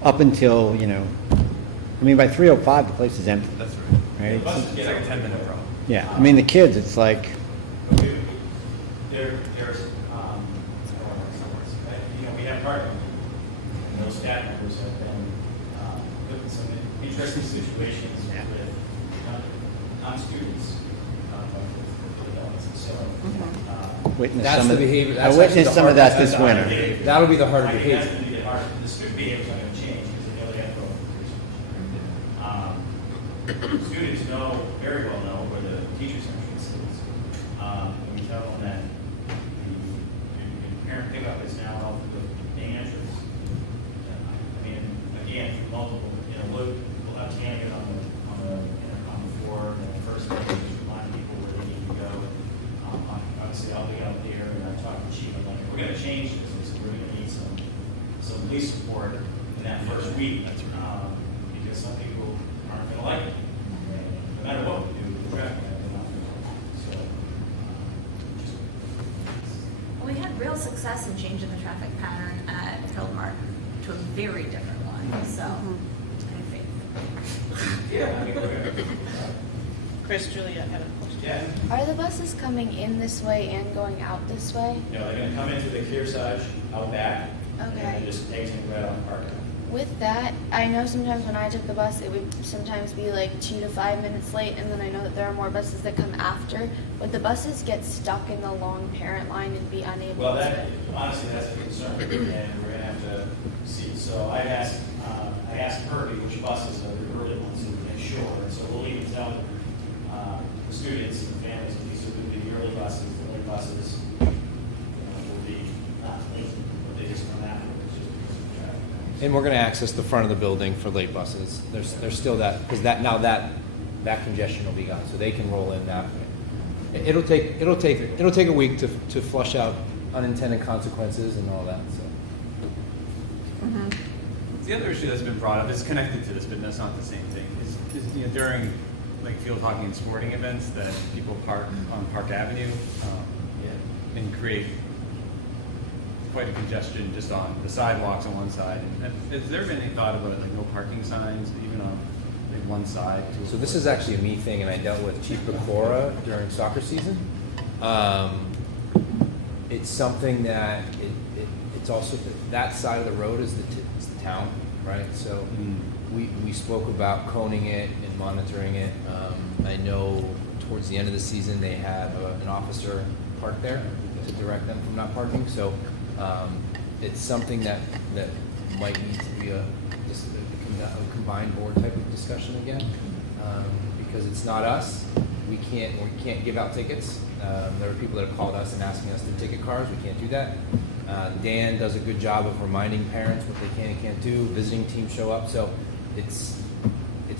Up until, I mean, by 3:05, the place is empty. That's right. Right? The buses It's get like a out. 10-minute problem. Yeah, I mean, the kids, it's like, There's, we have parking. And those staff members have been put in some interesting situations Yeah. with non-students, with adults. And so, witnessed That's some the of, behavior. I That's actually witnessed the some of hard- that this that's the winter. hard behavior. That'll be the harder I mean, behavior. that's going to be the hard. The student behavior is not going to change because they know they have to go. Students very well know where the teacher's entrance is. And we tell them that the parent pickup is now out the main entrance. I mean, again, multiple, we'll have Tanya on the intercom before, and the first thing is remind people where they need to go. Obviously, I'll be out there, and I talk to the chief, I'm like, we're going to change this, we're going to need some police support in that first week, because some people aren't going to like it. No matter what we do with the traffic, they're not going to like it. So, Well, we had real success in changing the traffic pattern at Hillmark to a very different one, so I think. yeah, I mean, we're going to. Chris, Juliet had a question. Yeah. Are the buses coming in this way and going out this way? They're going to come into the Kearsarge out back. And Okay. then just exiting right on Park Ave. With that, I know sometimes when I took the bus, it would sometimes be like 2 to 5 minutes late, and then I know that there are more buses that come after. Would the buses get stuck in the long parent line and be unable Well, to? honestly, that's a concern, and we're going to have to see. So I asked Kirby which buses are the early ones so we can sure, and so we'll even tell the students and the families that these will be the early buses, the late buses, will be not late, but they just come after, it's just because of traffic. And we're going to access the front of the building for late buses. There's still that, because that congestion will be gone, so they can roll in that way. It'll take a week to flush out unintended consequences and all that. So The other issue that's been brought up is connected to this, but that's not the same thing. Is during like field hockey and sporting events that people park on Park Avenue and create quite a congestion just on the sidewalks on one side. And has there been any thought about like no parking signs even on like one side? So this is actually a me thing, and I dealt with Chief Pecora during soccer season. It's something that it's also that side of the road is it's the town, right? So we spoke about coning it and monitoring it. I know towards the end of the season they have an officer parked there to direct them from not parking. So it's something that might need to be a combined board type of discussion again, because it's not us. We can't give out tickets. There are people that have called us and asking us to ticket cars. We can't do that. Dan does a good job of reminding parents what they can and can't do. Visiting teams show up, so it's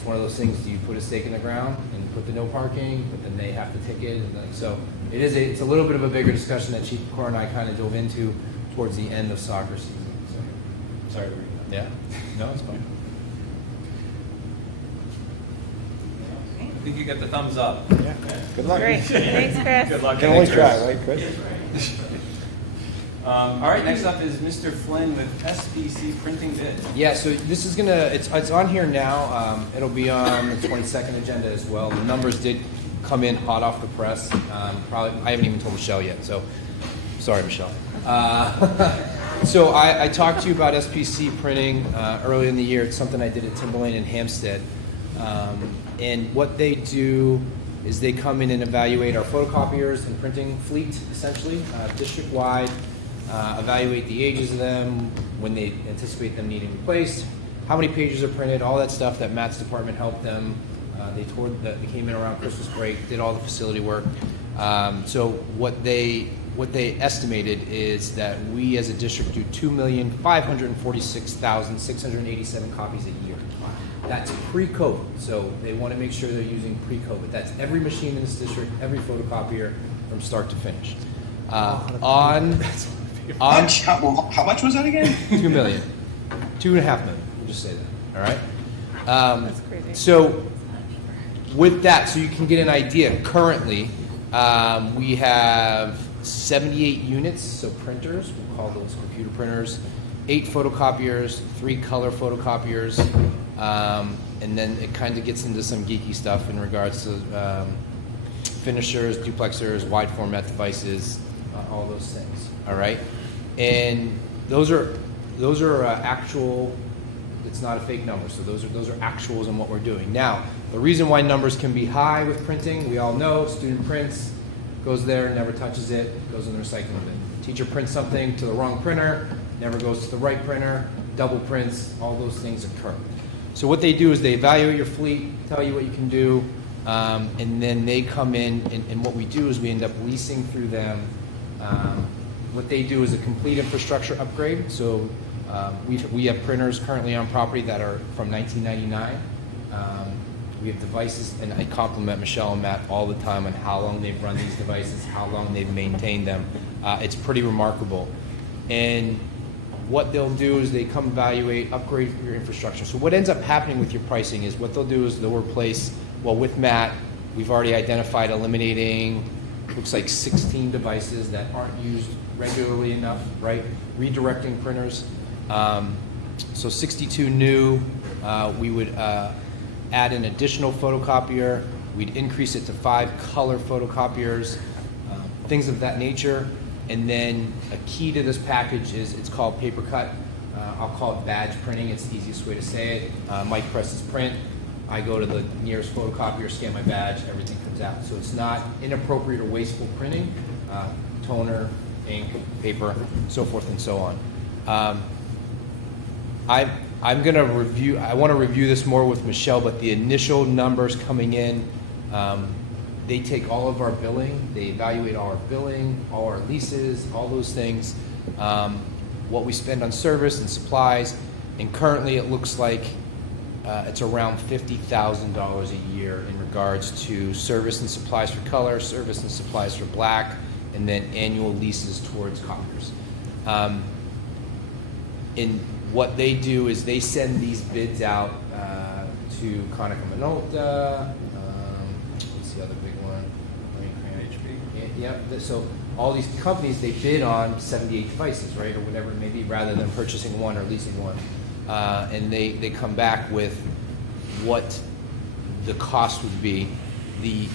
one of those things. Do you put a stake in the ground and put the no parking, but then they have to ticket? And so it's a little bit of a bigger discussion that Chief Pecora and I kind of dove into towards the end of soccer season. So, Sorry to read that. yeah, no, it's fine. I think you get the thumbs up. Yeah. Good luck. Great, thanks, Chris. Good luck. Can only Thanks, try, Chris. right, Chris? All right, next up is Mr. Flynn with SBC printing bid. Yeah, so this is it's on here now. It'll be on the 22nd agenda as well. The numbers did come in hot off the press. Probably, I haven't even told Michelle yet, so sorry, Michelle. So I talked to you about SPC printing earlier in the year. It's something I did at Timberlane and Hampstead. And what they do is they come in and evaluate our photocopiers and printing fleet, essentially, district-wide, evaluate the ages of them, when they anticipate them needing replaced, how many pages are printed, all that stuff that Matt's department helped them. They came in around Christmas break, did all the facility work. So what they estimated is that we as a district do 2,546,687 copies a year. That's pre-COVID, so they want to make sure they're using pre-COVID. That's every machine in this district, every photocopier from start to finish. How much was that again? 2 million. 2.5 million, we'll just say that, all right? That's crazy. So with that, so you can get an idea, currently, we have 78 units, so printers, we'll call those computer printers, 8 photocopiers, 3 color photocopiers, and then it kind of gets into some geeky stuff in regards to finishers, duplexers, wide format devices, all those things, all right? And those are actual, it's not a fake number, so those are actuals in what we're doing. Now, the reason why numbers can be high with printing, we all know, student prints, goes there, never touches it, goes in the recycling bin. Teacher prints something to the wrong printer, never goes to the right printer, double prints, all those things occur. So what they do is they evaluate your fleet, tell you what you can do, and then they come in, and what we do is we end up leasing through them. What they do is a complete infrastructure upgrade. So we have printers currently on property that are from 1999. We have devices, and I compliment Michelle and Matt all the time on how long they've run these devices, how long they've maintained them. It's pretty remarkable. And what they'll do is they come evaluate, upgrade your infrastructure. So what ends up happening with your pricing is what they'll do is they'll replace, well, with Matt, we've already identified eliminating, looks like 16 devices that aren't used regularly enough, right? Redirecting printers. So 62 new, we would add an additional photocopier. We'd increase it to 5 color photocopiers, things of that nature. And then a key to this package is it's called paper cut. I'll call it badge printing. It's the easiest way to say it. Mike presses print. I go to the nearest photocopier, scan my badge, everything comes out. So it's not inappropriate or wasteful printing. Toner, ink, paper, so forth and so on. I'm going to review, I want to review this more with Michelle, but the initial numbers coming in, they take all of our billing, they evaluate all our billing, all our leases, all those things, what we spend on service and supplies, and currently it looks like it's around $50,000 a year in regards to service and supplies for color, service and supplies for black, and then annual leases towards copiers. And what they do is they send these bids out to Konica Minolta, what's the other big one? Yep. So all these companies, they bid on 78 devices, right, or whatever it may be, rather than purchasing one or leasing one. And they come back with what the cost would be. The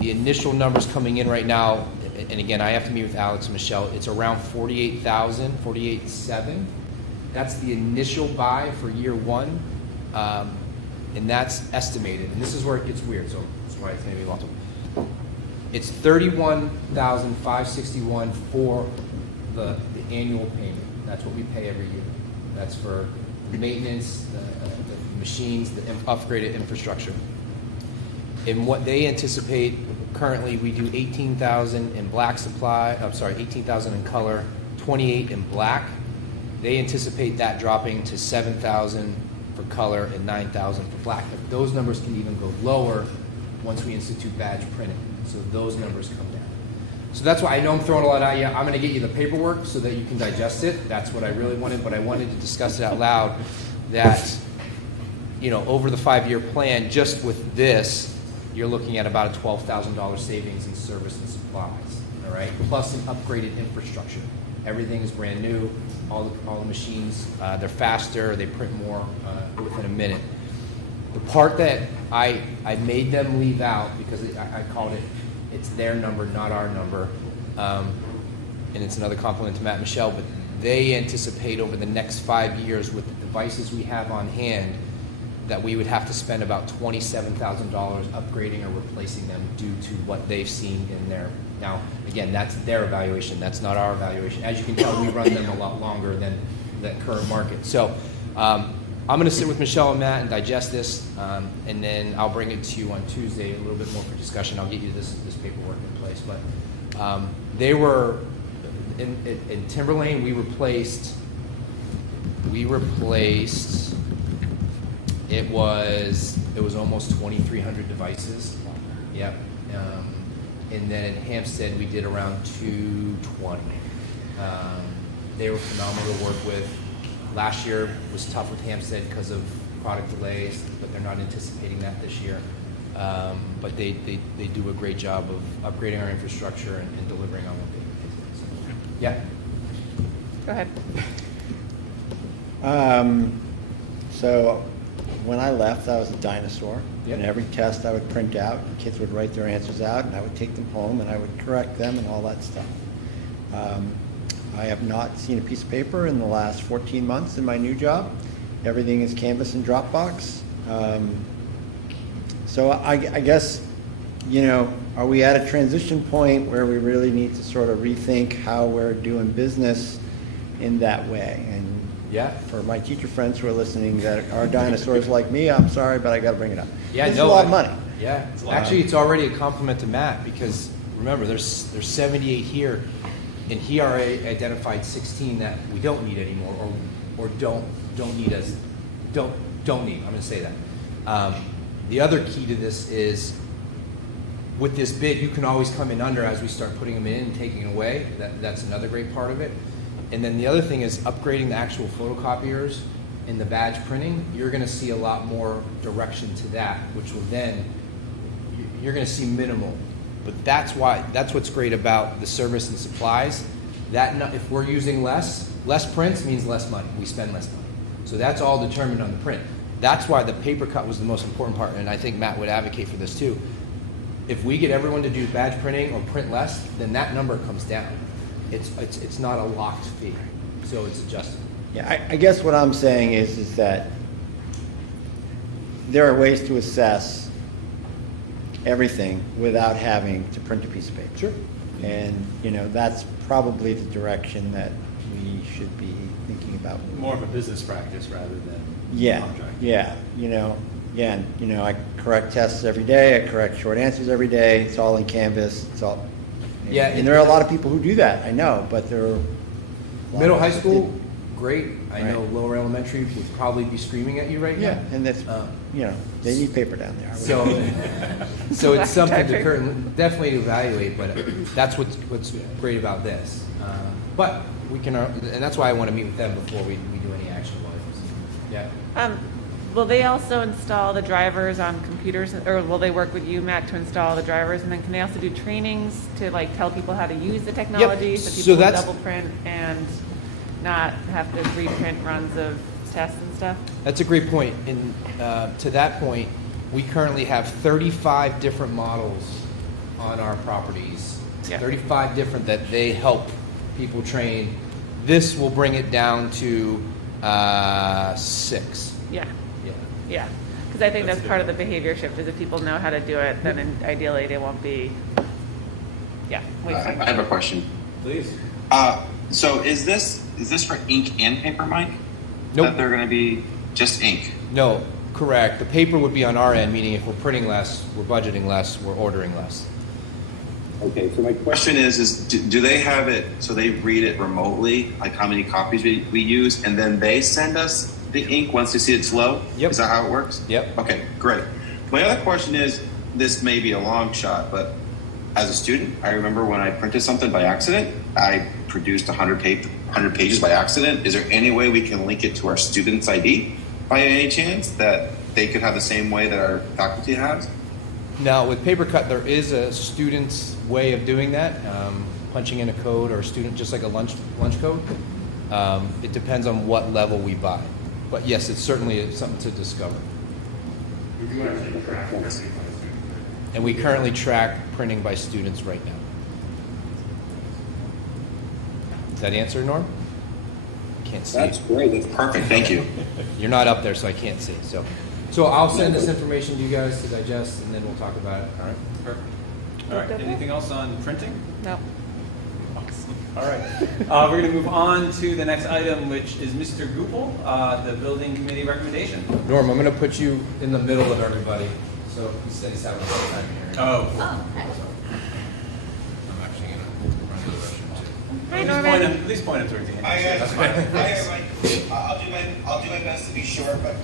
initial numbers coming in right now, and again, I have to meet with Alex and Michelle, it's around 48,000, 48,700. That's the initial buy for year one, and that's estimated. And this is where it gets weird, so that's why it's going to be long. It's $31,561 for the annual payment. That's what we pay every year. That's for the maintenance, the machines, the upgraded infrastructure. And what they anticipate, currently we do 18,000 in black supply, 18,000 in color, 28 in black. They anticipate that dropping to 7,000 for color and 9,000 for black. But those numbers can even go lower once we institute badge printing. So those numbers come down. So that's why I know I'm throwing a lot at you. I'm going to get you the paperwork so that you can digest it. That's what I really wanted, but I wanted to discuss it out loud that, you know, over the 5-year plan, just with this, you're looking at about a $12,000 savings in service and supplies, all right? Plus an upgraded infrastructure. Everything is brand new. All the machines, they're faster. They print more within a minute. The part that I made them leave out because I called it, it's their number, not our number, and it's another compliment to Matt and Michelle, but they anticipate over the next 5 years with the devices we have on hand that we would have to spend about $27,000 upgrading or replacing them due to what they've seen in there. Now, again, that's their evaluation. That's not our evaluation. As you can tell, we run them a lot longer than the current market. So I'm going to sit with Michelle and Matt and digest this, and then I'll bring it to you on Tuesday a little bit more for discussion. I'll get you this paperwork in place. But they were in Timberlane. We replaced. It was almost 2,300 devices. Yep. And then in Hampstead we did around 220. They were phenomenal to work with. Last year was tough with Hampstead because of product delays, but they're not anticipating that this year. But they do a great job of upgrading our infrastructure and delivering on what they do. So, yeah. Go ahead. So when I left, I was a dinosaur. Yep. And every test I would print out, kids would write their answers out, and I would take them home, and I would correct them and all that stuff. I have not seen a piece of paper in the last 14 months in my new job. Everything is Canvas and Dropbox. So I guess, are we at a transition point where we really need to sort of rethink how we're doing business in that way? And Yeah. for my teacher friends who are listening that are dinosaurs like me, I'm sorry, but I got to bring it up. Yeah, It's a lot of money. Yeah, actually, it's already a compliment to Matt because remember, there's 78 here, and he already identified 16 that we don't need anymore, or don't need as don't need. I'm going to say that. The other key to this is with this bid, you can always come in under as we start putting them in and taking away. That's another great part of it. And then the other thing is upgrading the actual photocopiers and the badge printing. You're going to see a lot more direction to that, which will then, you're going to see minimal. But that's what's great about the service and supplies. If we're using less prints means less money. We spend less money. So that's all determined on the print. That's why the paper cut was the most important part, and I think Matt would advocate for this too. If we get everyone to do badge printing or print less, then that number comes down. It's not a locked fee, so it's adjusted. Yeah, I guess what I'm saying is that there are ways to assess everything without having to print a piece of paper. Sure. And, that's probably the direction that we should be thinking about. More of a business practice rather than Yeah, contract. yeah, again, I correct tests every day, I correct short answers every day, it's all in Canvas, it's all. Yeah, And there are a lot of people who do that, I know, but there are. a lot Middle of high us that school, didn't. great. I know Right. lower elementary would probably be screaming at you right now. Yeah, and that's, they need paper down there. So it's something to definitely evaluate, but that's what's great about this. But we can, and that's why I want to meet with them before we do any action items. Yeah. Will they also install the drivers on computers, or will they work with you, Matt, to install the drivers? And then can they also do trainings to tell people how to use the technology so So people will that's- double print and not have to reprint runs of tests and stuff? That's a great point. And to that point, we currently have 35 different models on our properties. Yeah. 35 different that they help people train. This will bring it down to 6. Yeah, Yeah. yeah. Because I think that's part of the behavior shift is if people know how to do it, then ideally they won't be, I have a question. Please. So is this for ink and paper, Mike? Nope. That they're going to be just ink? No, correct. The paper would be on our end, meaning if we're printing less, we're budgeting less, we're ordering less. Okay, so my question is do they have it so they read it remotely, like how many copies we use, and then they send us the ink once they see it's low? Yep. Is that how it works? Yep. Okay, great. My other question is, this may be a long shot, but as a student, I remember when I printed something by accident, I produced 100 pages by accident. Is there any way we can link it to our student's ID by any chance that they could have the same way that our faculty has? Now, with paper cut, there is a student's way of doing that, punching in a code or a student, just like a lunch code. It depends on what level we buy. But yes, it's certainly something to discover. We do actually track printing by students. And we currently track printing by students right now. Does that answer, Norm? Can't see. That's great. That's perfect. Thank you. You're not up there, so I can't see. So, So I'll send this information to you guys to digest, and then we'll talk about it. All right. Perfect. All right, anything else on printing? No. Awesome. All right, we're going to move on to the next item, which is Mr. Goupel, the building committee recommendation. Norm, I'm going to put you in the middle of everybody. So he said he's having a hard time hearing. Oh. Oh, okay. I'm actually going to run to the restroom too. Hi, At Norman. least point him towards the end. Hi guys. That's fine. Hi everybody. I'll do my best to be short, but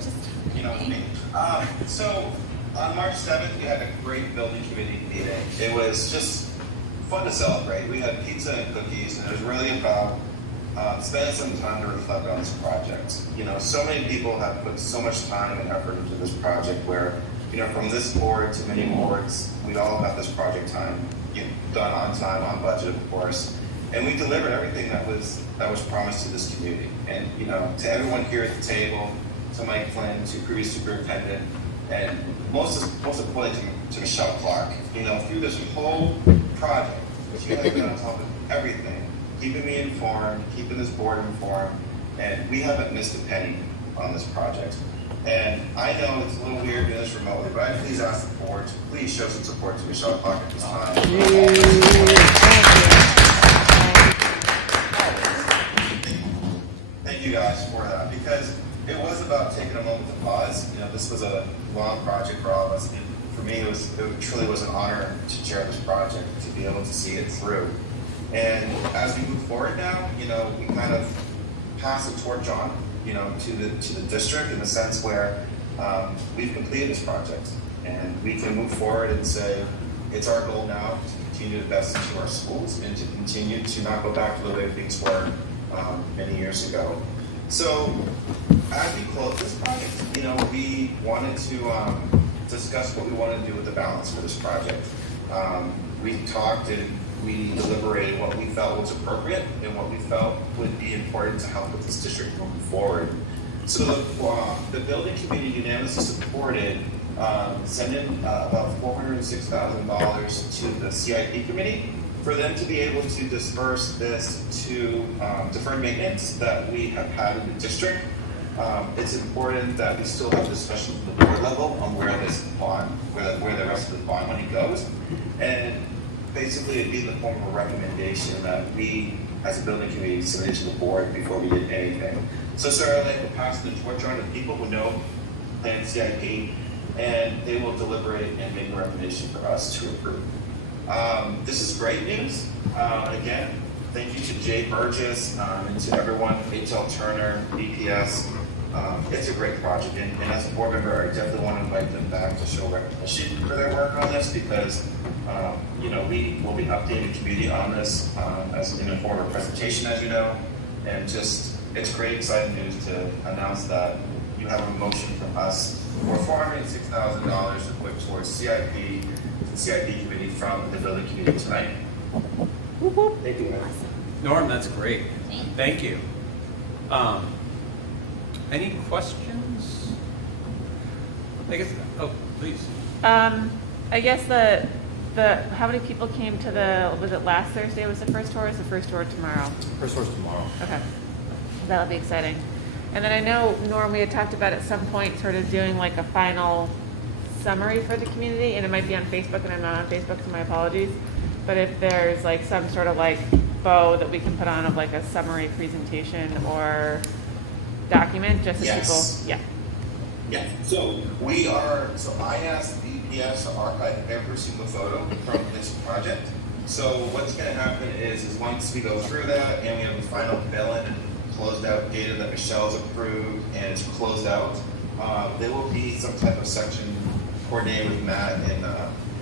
you know me. So on March 7th, we had a great building committee meeting. It was just fun to celebrate. We had pizza and cookies, and it was really about spending some time to reflect on this project. You know, so many people have put so much time and effort into this project where, you know, from this board to many boards, we all got this project done on time, on budget, of course. And we delivered everything that was promised to this community. And, you know, to everyone here at the table, to Mike Flynn, to previous superintendent, and most importantly to Michelle Clark, you know, through this whole project, she has been on top of everything, keeping me informed, keeping this board informed, and we haven't missed a penny on this project. And I know it's a little weird doing this remotely, but I please ask the board to please show some support to Michelle Clark at this time. Thank you guys for that, because it was about taking a moment to pause. You know, this was a long project for all of us. For me, it truly was an honor to chair this project, to be able to see it through. And as we move forward now, you know, we kind of pass the torch on, you know, to the district in the sense where we've completed this project, and we can move forward and say it's our goal now to continue to invest into our schools and to continue to not go back to the way things were many years ago. So as we close this project, you know, we wanted to discuss what we wanted to do with the balance for this project. We talked and we deliberated what we felt was appropriate and what we felt would be important to help with this district moving forward. So the building committee unanimously supported sending about $406,000 to the CIP committee for them to be able to disperse this to deferred maintenance that we have had in the district. It's important that we still have discussion at the board level on where this bond, where the rest of the bond money goes. And basically it'd be in the form of a recommendation that we, as a building committee, submitted to the board before we did anything. So sir, I'd like to pass the torch on to people who know plan CIP, and they will deliberate and make a recommendation for us to approve. This is great news. Again, thank you to Jay Burgess and to everyone, H.L. Turner, BPS. It's a great project, and as a board member, I definitely want to invite them back to show recognition for their work on this, because you know, we will be updating the community on this as in a form of presentation, as you know, and just it's great, exciting news to announce that you have a motion from us for $406,000 to put towards CIP committee from the building committee tonight. Thank you. Norm, that's great. Thank you. Any questions? I guess, oh, please. I guess how many people came to was it last Thursday was the first tour, or is the first tour tomorrow? First source tomorrow. Okay. That'll be exciting. And then I know, Norm, we had talked about at some point sort of doing like a final summary for the community, and it might be on Facebook, and I'm not on Facebook, so my apologies. But if there's like some sort of like bow that we can put on of like a summary presentation or document, just so Yes. people, Yeah, so I asked BPS to archive every single photo from this project. So what's gonna happen is once we go through that and we have the final fill-in and closed out data that Michelle's approved and it's closed out, there will be some type of section coordinated with Matt and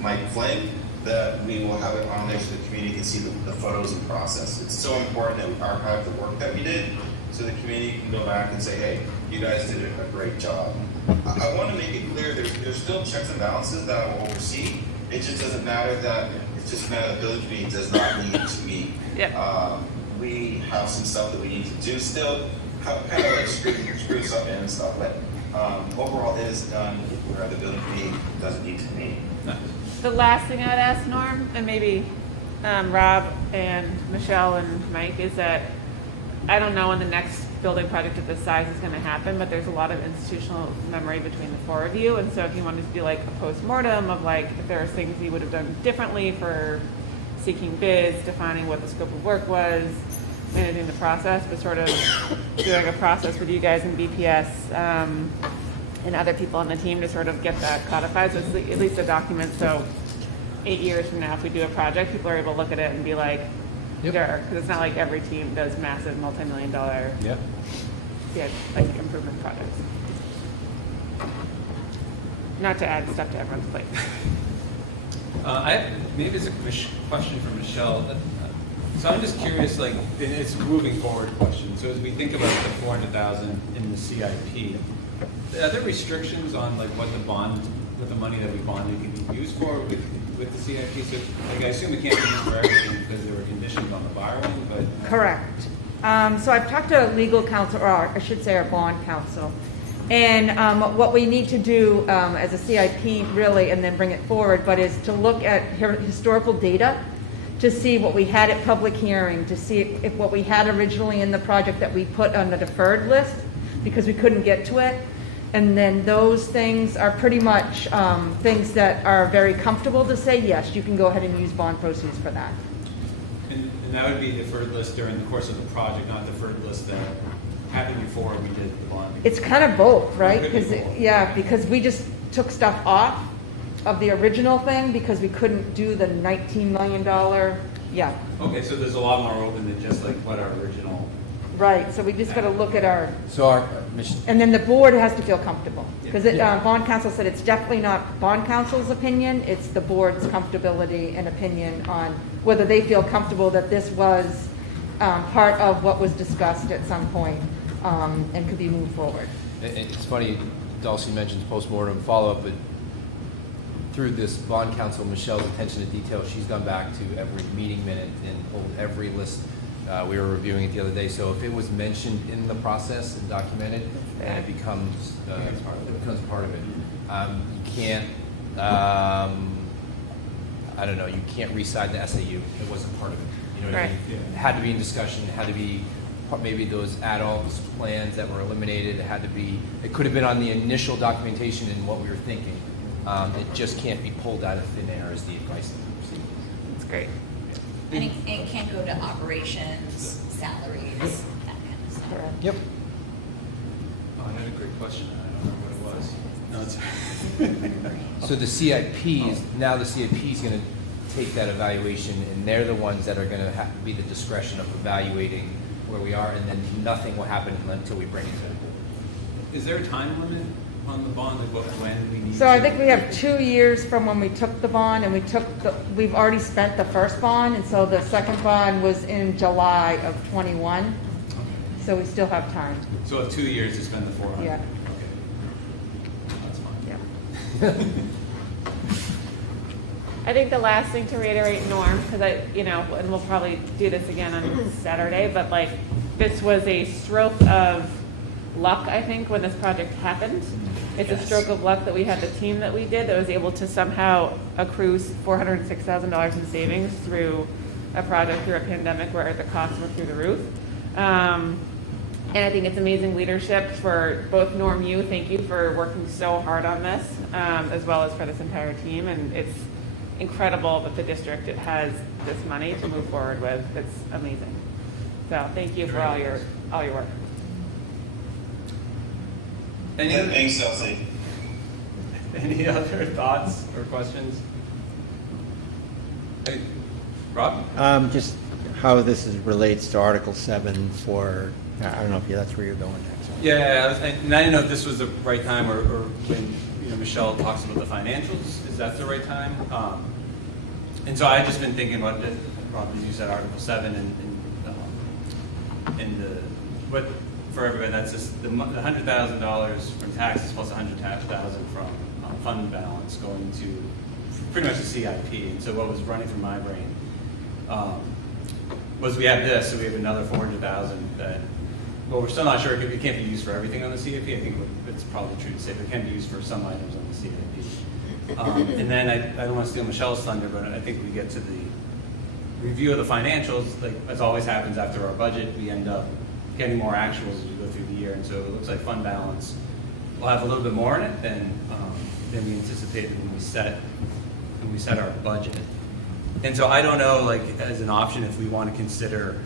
Mike Flynn that we will have it on there so the community can see the photos in process. It's so important that we archive the work that we did so the community can go back and say, hey, you guys did a great job. I want to make it clear there's still checks and balances that I will oversee. It just doesn't matter that, it's just a matter that the building committee does not need to meet. yeah. We have some stuff that we need to do still, kind of like screw stuff in and stuff, but overall it is done where the building committee doesn't need to meet. The last thing I'd ask Norm, and maybe Rob and Michelle and Mike, is that I don't know in the next building project of this size is gonna happen, but there's a lot of institutional memory between the four of you, and so if you wanted to do like a post-mortem of like, if there was things you would have done differently for seeking bids, defining what the scope of work was, managing the process, but sort of doing a process with you guys in BPS, and other people on the team to sort of get that codified, so it's at least a document, so 8 years from now, if we do a project, people are able to look at it and be like, Yep. sure, because it's not like every team does massive multi-million-dollar Yeah. like improvement projects. Not to add stuff to everyone's plate. Maybe it's a question for Michelle. So I'm just curious, like, and it's a moving forward question. So as we think about the 400,000 in the CIP, are there restrictions on like what the money that we bonded can be used for with the CIP? So like, I assume it can't be used for everything because there were conditions on the borrowing, but Correct. So I've talked to legal counsel, or I should say our bond counsel. And what we need to do as a CIP really, and then bring it forward, but is to look at historical data to see what we had at public hearing, to see if what we had originally in the project that we put on the deferred list, because we couldn't get to it. And then those things are pretty much things that are very comfortable to say, yes, you can go ahead and use bond proceeds for that. and that would be deferred list during the course of the project, not deferred list that happened before we did the bonding. It's kind of both, right? It could be Because both. yeah, because we just took stuff off of the original thing because we couldn't do the $19 million. Yeah, Okay, so there's a lot more open than just like what our original. right. So we just got to look at our, So our mission, and then the board has to feel comfortable because Yeah. bond counsel said it's definitely not bond counsel's opinion. It's the board's comfortability and opinion on whether they feel comfortable that this was part of what was discussed at some point and could be moved forward. it's funny, Dulcie mentions postmortem follow-up, but through this bond counsel, Michelle's attention to detail, she's gone back to every meeting minute and pulled every list. We were reviewing it the other day, so if it was mentioned in the process and documented, and it becomes part of it. You can't, I don't know, you can't re-side the SAU. It wasn't part of it. You know what I mean? It had to be in discussion. It had to be maybe those adults plans that were eliminated. It had to be. It could have been on the initial documentation and what we were thinking. It just can't be pulled out of thin air as the advice that we received. It's great. And it can't go to operations, salaries, that kind of stuff. Yep. Oh, I had a great question. I don't know what it was. No, it's. So the CIPs, now the CIP is going to take that evaluation, and they're the ones that are going to be the discretion of evaluating where we are, and then nothing will happen until we bring it to the board. Is there a time limit on the bond, like when we need So I to- think we have 2 years from when we took the bond, and we've already spent the first bond, and so the second bond was in July of '21. So we still have time. So we have 2 years to spend the 400? Yeah. Okay. That's fine. Yeah. I think the last thing to reiterate, Norm, because and we'll probably do this again on Saturday, but like, this was a stroke of luck, I think, when this project happened. It's a stroke of luck that we had the team that we did that was able to somehow accrue $406,000 in savings through a project, through a pandemic where the costs were through the roof. And I think it's amazing leadership for both Norm, you, thank you for working so hard on this, as well as for this entire team. And it's incredible that the district has this money to move forward with. It's amazing. So thank you for all your work. Thanks, Chelsea. Any other thoughts or questions? Hey, Rob? Just how this relates to Article 7 for, I don't know if that's where you're going next. Yeah, and I didn't know if this was the right time or when Michelle talks about the financials. Is that the right time? And so I've just been thinking about it, Rob, as you said, Article 7 and the what for everybody. That's just the $100,000 from taxes plus $100,000 from fund balance going to pretty much the CIP. And so what was running through my brain was we have this, so we have another $400,000 that. Well, we're still not sure. It can't be used for everything on the CIP. I think it's probably true to say, but it can be used for some items on the CIP. And then I don't want to steal Michelle's thunder, but I think we get to the review of the financials. Like as always happens after our budget, we end up getting more actuals as we go through the year, and so it looks like fund balance will have a little bit more in it than we anticipated when we set our budget. And so I don't know, like, as an option, if we want to consider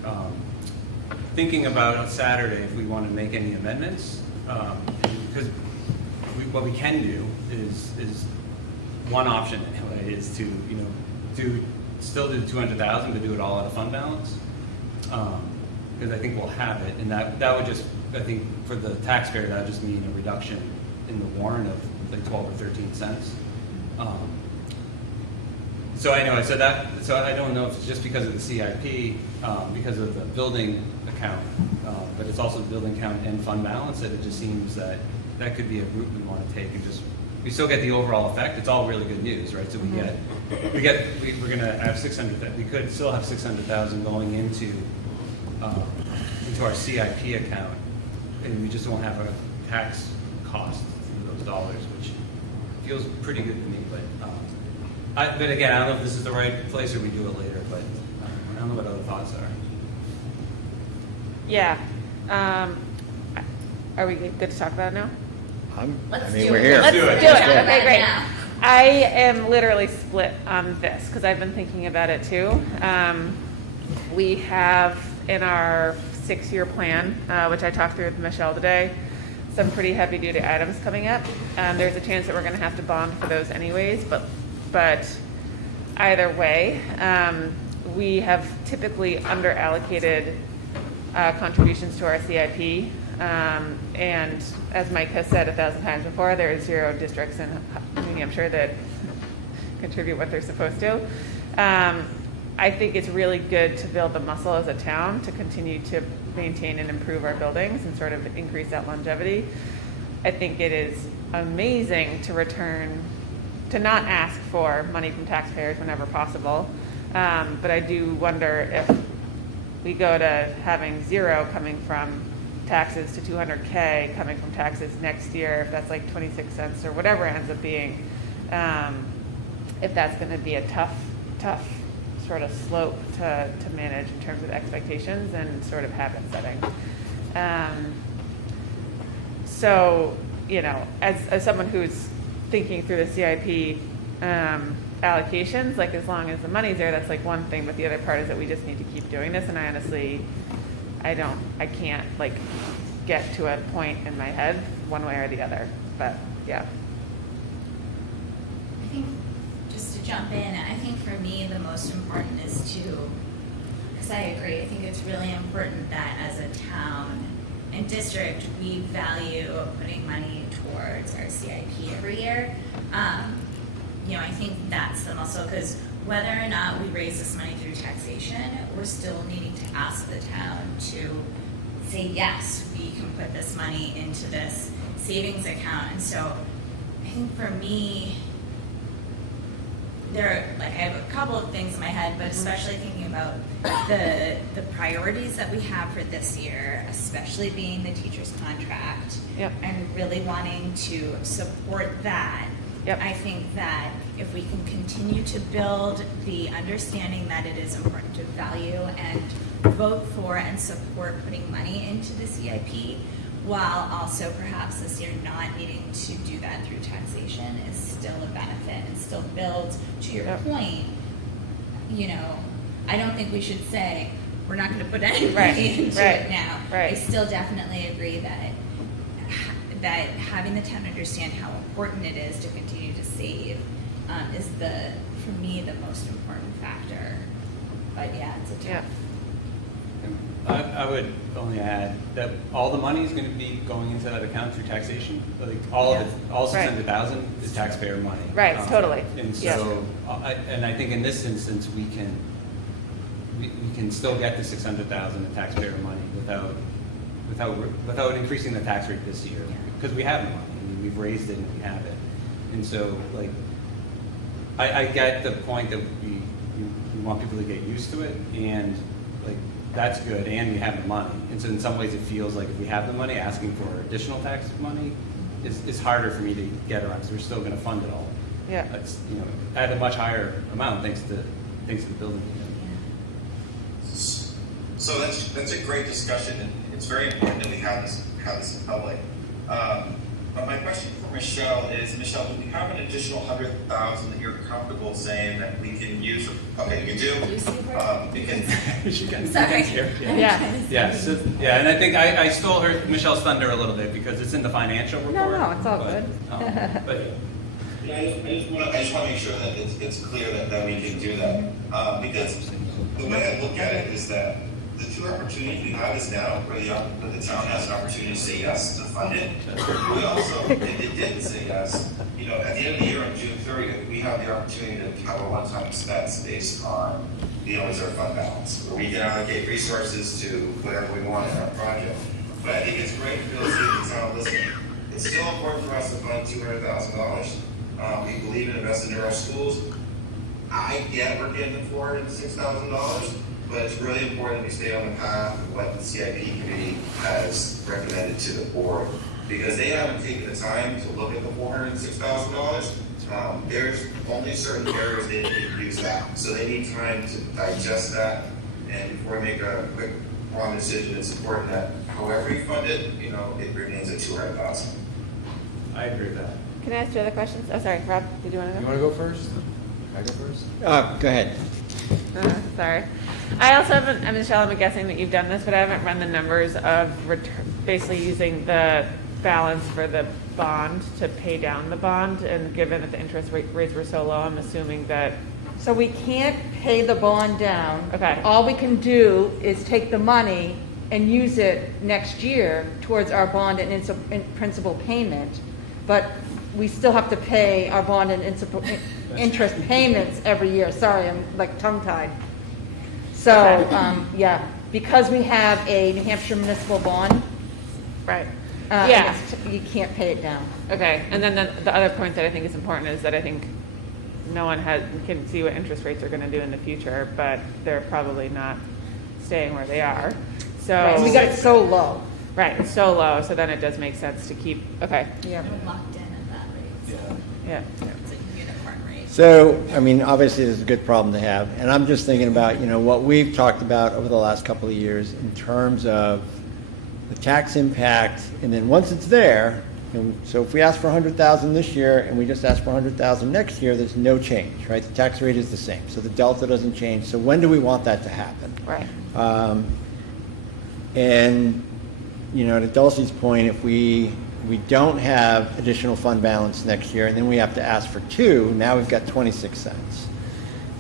thinking about on Saturday if we want to make any amendments, because what we can do is one option anyway is to still do 200,000 but do it all out of fund balance, because I think we'll have it, and that would just, I think for the taxpayer that would just mean a reduction in the warrant of like 12 or 13 cents. So anyway, so I don't know if it's just because of the CIP, because of the building account, but it's also the building account and fund balance, that it just seems that could be a route we want to take, and just we still get the overall effect. It's all really good news, right? So we're going to have 600. We could still have 600,000 going into our CIP account, and we just won't have a tax cost for those dollars, which feels pretty good to me. But again, I don't know if this is the right place or we do it later. But I don't know what other thoughts are. Yeah. Are we good to talk about it now? Let's we're do it. here. Let's do it. Okay, great. Now. I am literally split on this because I've been thinking about it too. We have in our 6-year plan, which I talked through with Michelle today, some pretty heavy-duty items coming up. There's a chance that we're going to have to bond for those anyways, but either way, we have typically under-allocated contributions to our CIP. And as Mike has said 1,000 times before, there are 0 districts in New Hampshire that contribute what they're supposed to. I think it's really good to build the muscle as a town to continue to maintain and improve our buildings and sort of increase that longevity. I think it is amazing to not ask for money from taxpayers whenever possible. But I do wonder if we go to having 0 coming from taxes to 200K coming from taxes next year, if that's like 26 cents or whatever it ends up being, if that's going to be a tough sort of slope to manage in terms of expectations and sort of habit setting. So, as someone who's thinking through the CIP allocations, like as long as the money's there, that's like one thing, but the other part is that we just need to keep doing this, and I honestly, I can't like get to a point in my head one way or the other, but yeah. I think, just to jump in, I think for me the most important is because I agree, I think it's really important that as a town and district we value putting money towards our CIP every year. I think that's the muscle, because whether or not we raise this money through taxation, we're still needing to ask the town to say, yes, we can put this money into this savings account. And so I think for me, I have a couple of things in my head, but especially thinking about the priorities that we have for this year, especially being the teacher's contract, Yep. and really wanting to support that. Yep. I think that if we can continue to build the understanding that it is important to value and vote for and support putting money into the CIP, while also perhaps this year not needing to do that through taxation, is still a benefit and still builds, to your Yep. point, I don't think we should say we're not going to put any Right, money into right, it now. right. I still definitely agree that having the town understand how important it is to continue to save is for me, the most important factor. But yeah, it's a tough. Yeah. I would only add that all the money is going to be going into that account through taxation. Like all of it, all 600,000 is taxpayer money. Right, totally. And Yeah. so, I think in this instance, we can still get the 600,000 in taxpayer money without increasing the tax rate this year, because we have the money. I mean, we've raised it and we have it. And so, like, I get the point that we want people to get used to it, and like that's good, and we have the money. And so in some ways it feels like if we have the money, asking for additional tax money is harder for me to get around, because we're still going to fund it all. Yeah. That's, at a much higher amount thanks to the building. So that's a great discussion, and it's very important that we have this in public. But my question for Michelle is, Michelle, do we have an additional 100,000 that you're comfortable saying that we can use? Okay, you do. Do you see her? Because Sorry. Yeah. Yeah, so, yeah, and I think I stole Michelle's thunder a little bit because it's in the financial report. No, it's all but, good. But yeah, I just want to make sure that it's clear that we can do that. Because the way I look at it is that the two opportunities we have is now where the town has an opportunity to say yes to fund it. We also, if it didn't say yes, you know, at the end of the year on June 30th, we have the opportunity to have a one-time expense based on the reserve fund balance, where we can allocate resources to whatever we want in our project. But I think it's great to be able to see the town listening. It's still important for us to fund $200,000. We believe in investing in our schools. I get we're getting $406,000, but it's really important we stay on the path of what the CIP committee has recommended to the board, because they haven't taken the time to look at the $406,000. There's only certain areas they can use that, so they need time to digest that. And before we make a quick, wrong decision, it's important that however you fund it, you know, it remains at $200,000. I agree with that. Can I ask you other questions? Oh, sorry, Rob, did you want to You go? want to go first? Can I go first? Go ahead. Sorry. I also haven't, Michelle, I'm guessing that you've done this, but I haven't run the numbers of basically using the balance for the bond to pay down the bond. And given that the interest rates were so low, I'm assuming that, So we can't pay the bond down. Okay. All we can do is take the money and use it next year towards our bond and principal payment. But we still have to pay our bond and interest payments every year. Sorry, I'm like tongue-tied. So, yeah, because we have a New Hampshire municipal bond, right. yeah, you can't pay it down. Okay, and then the other point that I think is important is that I think no one can see what interest rates are going to do in the future, but they're probably not staying where they are. So Right, we got it so low. Right, it's so low, so then it does make sense to keep, okay, Yeah. We're locked in at that rate, so yeah. it's a unicorn rate. So, I mean, obviously, this is a good problem to have, and I'm just thinking about, you know, what we've talked about over the last couple of years in terms of the tax impact, and then once it's there, and so if we ask for 100,000 this year and we just ask for 100,000 next year, there's no change, right? The tax rate is the same, so the delta doesn't change. So when do we want that to happen? Right. And, you know, to Dulcie's point, if we don't have additional fund balance next year, and then we have to ask for 2, now we've got 26 cents.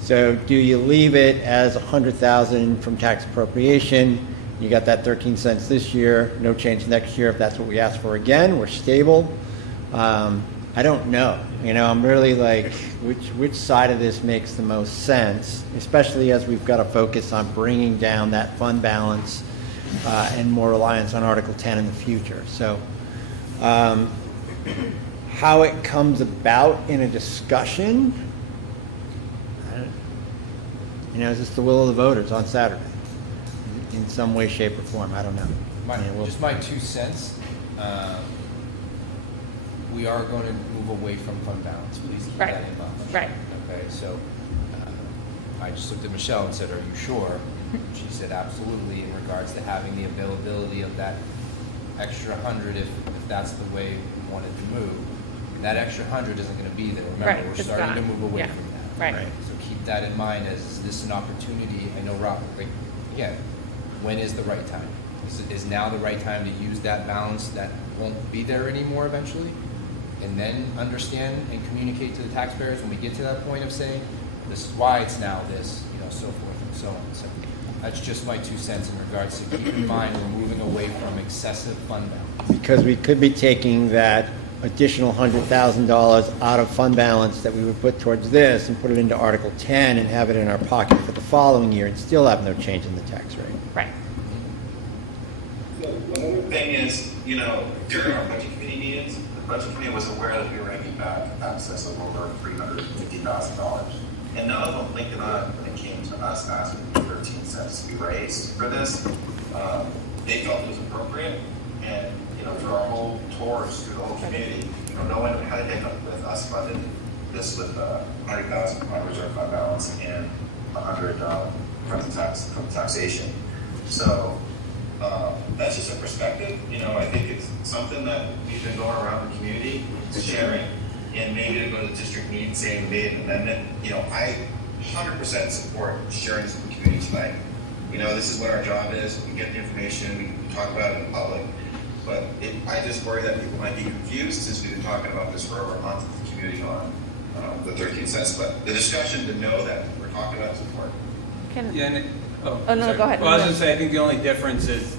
So do you leave it as 100,000 from tax appropriation? You got that 13 cents this year, no change next year. If that's what we ask for again, we're stable. I don't know. You know, I'm really like, which side of this makes the most sense, especially as we've got to focus on bringing down that fund balance and more reliance on Article 10 in the future. So how it comes about in a discussion, you know, is this the will of the voters on Saturday? In some way, shape, or form, I don't know. Just my 2 cents. We are going to move away from fund balance. Please keep Right. that in mind. Right. Okay, so I just looked at Michelle and said, "Are you sure?" She said, "Absolutely." In regards to having the availability of that extra 100, if that's the way we wanted to move, that extra 100 isn't going to be there. Remember, Right, we're it's starting to gone. move away Yeah. from that. Right. So keep that in mind. As is this an opportunity? I know, Rob. Like, again, when is the right time? Is now the right time to use that balance that won't be there anymore eventually? And then understand and communicate to the taxpayers when we get to that point of saying, this is why it's now this, you know, so forth and so on. So that's just my 2 cents in regards to keep in mind we're moving away from excessive fund balance. Because we could be taking that additional $100,000 out of fund balance that we would put towards this and put it into Article 10 and have it in our pocket for the following year and still have no change in the tax rate. Right. Another thing is, you know, during our budget committee meetings, the budget committee was aware that we were going to be back access of over $350,000. And none of them blinked an eye when it came to us asking for 13 cents to be raised for this. They felt it was appropriate. And, you know, through our whole tours through the whole community, you know, no one had a hiccup with us funding this with 100,000 from our reserve fund balance and 100 from the taxation. So That's just a perspective. You know, I think it's something that we've been going around the community sharing, and maybe to go to the district meeting saying we made an amendment. You know, I 100% support sharing this with the community tonight. You know, this is what our job is. We get the information, we talk about it in public. But I just worry that people might be confused since we've been talking about this for over a month with the community on the 13 cents. But the discussion to know that we're talking about is important. Yeah, and Oh, no, sorry. go ahead. Well, I was going to say, I think the only difference is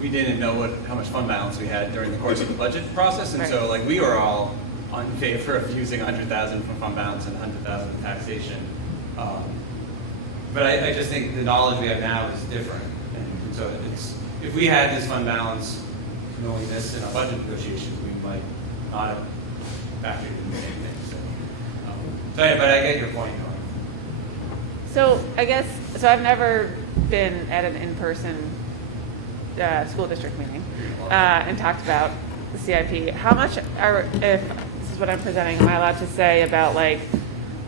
we didn't know how much fund balance we had during the course of the budget process, and Right. so like we were all in favor of using 100,000 from fund balance and 100,000 from taxation. But I just think the knowledge we have now is different, and so if we had this fund balance knowing this in our budget negotiations, we might not have factored in the same thing. So yeah, but I get your point, Norm. So I guess, so I've never been at an in-person school district meeting and talked about the CIP. How much are, if this is what I'm presenting, am I allowed to say about like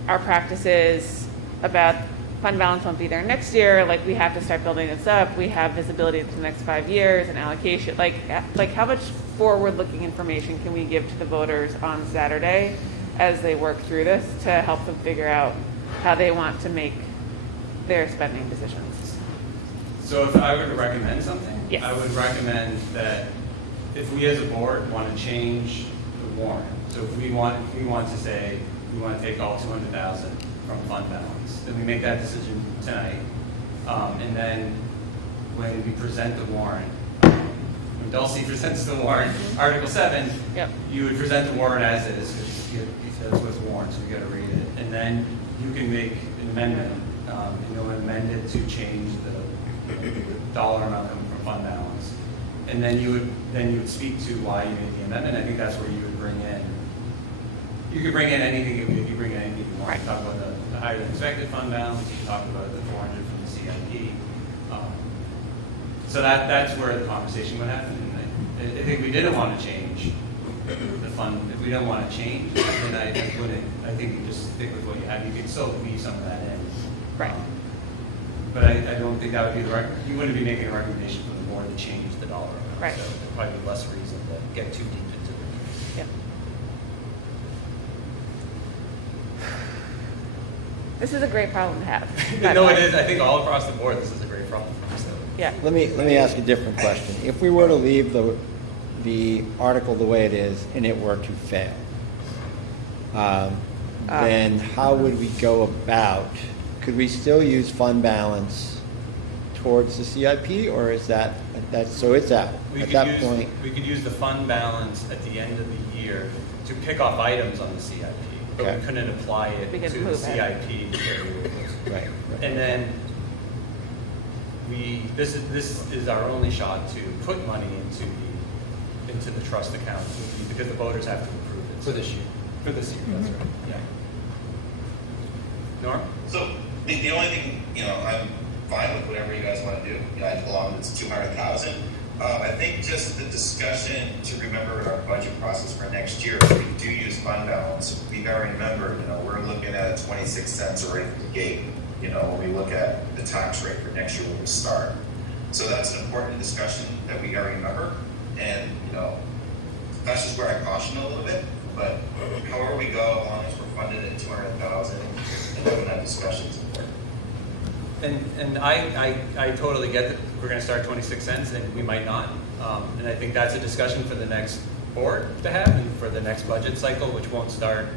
our practices about fund balance won't be there next year, like we have to start building this up, we have visibility into the next 5 years and allocation, like how much forward-looking information can we give to the voters on Saturday as they work through this to help them figure out how they want to make their spending decisions? So if I were to recommend something, Yes. I would recommend that if we as a board want to change the warrant, so if we want to say we want to take all 200,000 from fund balance, then we make that decision tonight. And then when we present the warrant, when Dulcie presents the warrant, Article 7, Yep. you would present the warrant as is, because that's what's warrant, so we got to read it. And then you can make an amendment, and you'll amend it to change the dollar amount coming from fund balance. And then you would speak to why you made the amendment. I think that's where you would bring in, you could bring in anything, if you bring in anything you want. Right. You talk about the higher than expected fund balance, you talk about the 400 from the CIP. So that's where the conversation would happen. And I think we didn't want to change the fund. If we didn't want to change, then I think you just stick with what you have. You could still leave some of that in. Right. But I don't think that would be you wouldn't be making a recommendation for the board to change the dollar amount. Right. So there'd probably be less reason to get too deep into it. Yep. This is a great problem to have. No, it is. I think all across the board, this is a great problem. So. Yeah. Let me ask a different question. If we were to leave the article the way it is and it were to fail, then how would we go about? Could we still use fund balance towards the CIP, or is that so it's out at that point? We could use the fund balance at the end of the year to pick off items on the CIP, but Okay. we couldn't apply it We could to the move it. CIP. Right. And then this is our only shot to put money into the trust account because the voters have to approve it For this year. For this year, that's right. Yeah. Norm? So the only thing, I'm fine with whatever you guys want to do. I belong to 200,000. I think just the discussion to remember in our budget process for next year, if we do use fund balance, we got to remember, we're looking at 26 cents right at the gate, when we look at the tax rate for next year when we start. So that's an important discussion that we got to remember. And, that's just where I caution a little bit. But however we go, as long as we're funded at 200,000 and having that discussion is important. And I totally get that we're going to start 26 cents and we might not. And I think that's a discussion for the next board to have and for the next budget cycle, which won't start,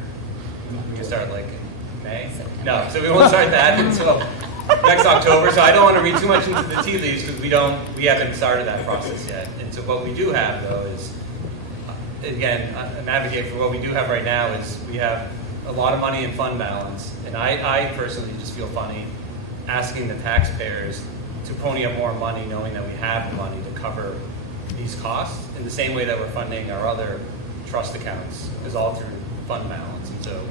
we can start like in May? No, so we won't start that until next October. So I don't want to read too much into the tea leaves because we haven't started that process yet. And so what we do have though is, again, an advocate for what we do have right now is we have a lot of money in fund balance. And I personally just feel funny asking the taxpayers to pony up more money knowing that we have the money to cover these costs in the same way that we're funding our other trust accounts is all through fund balance. And so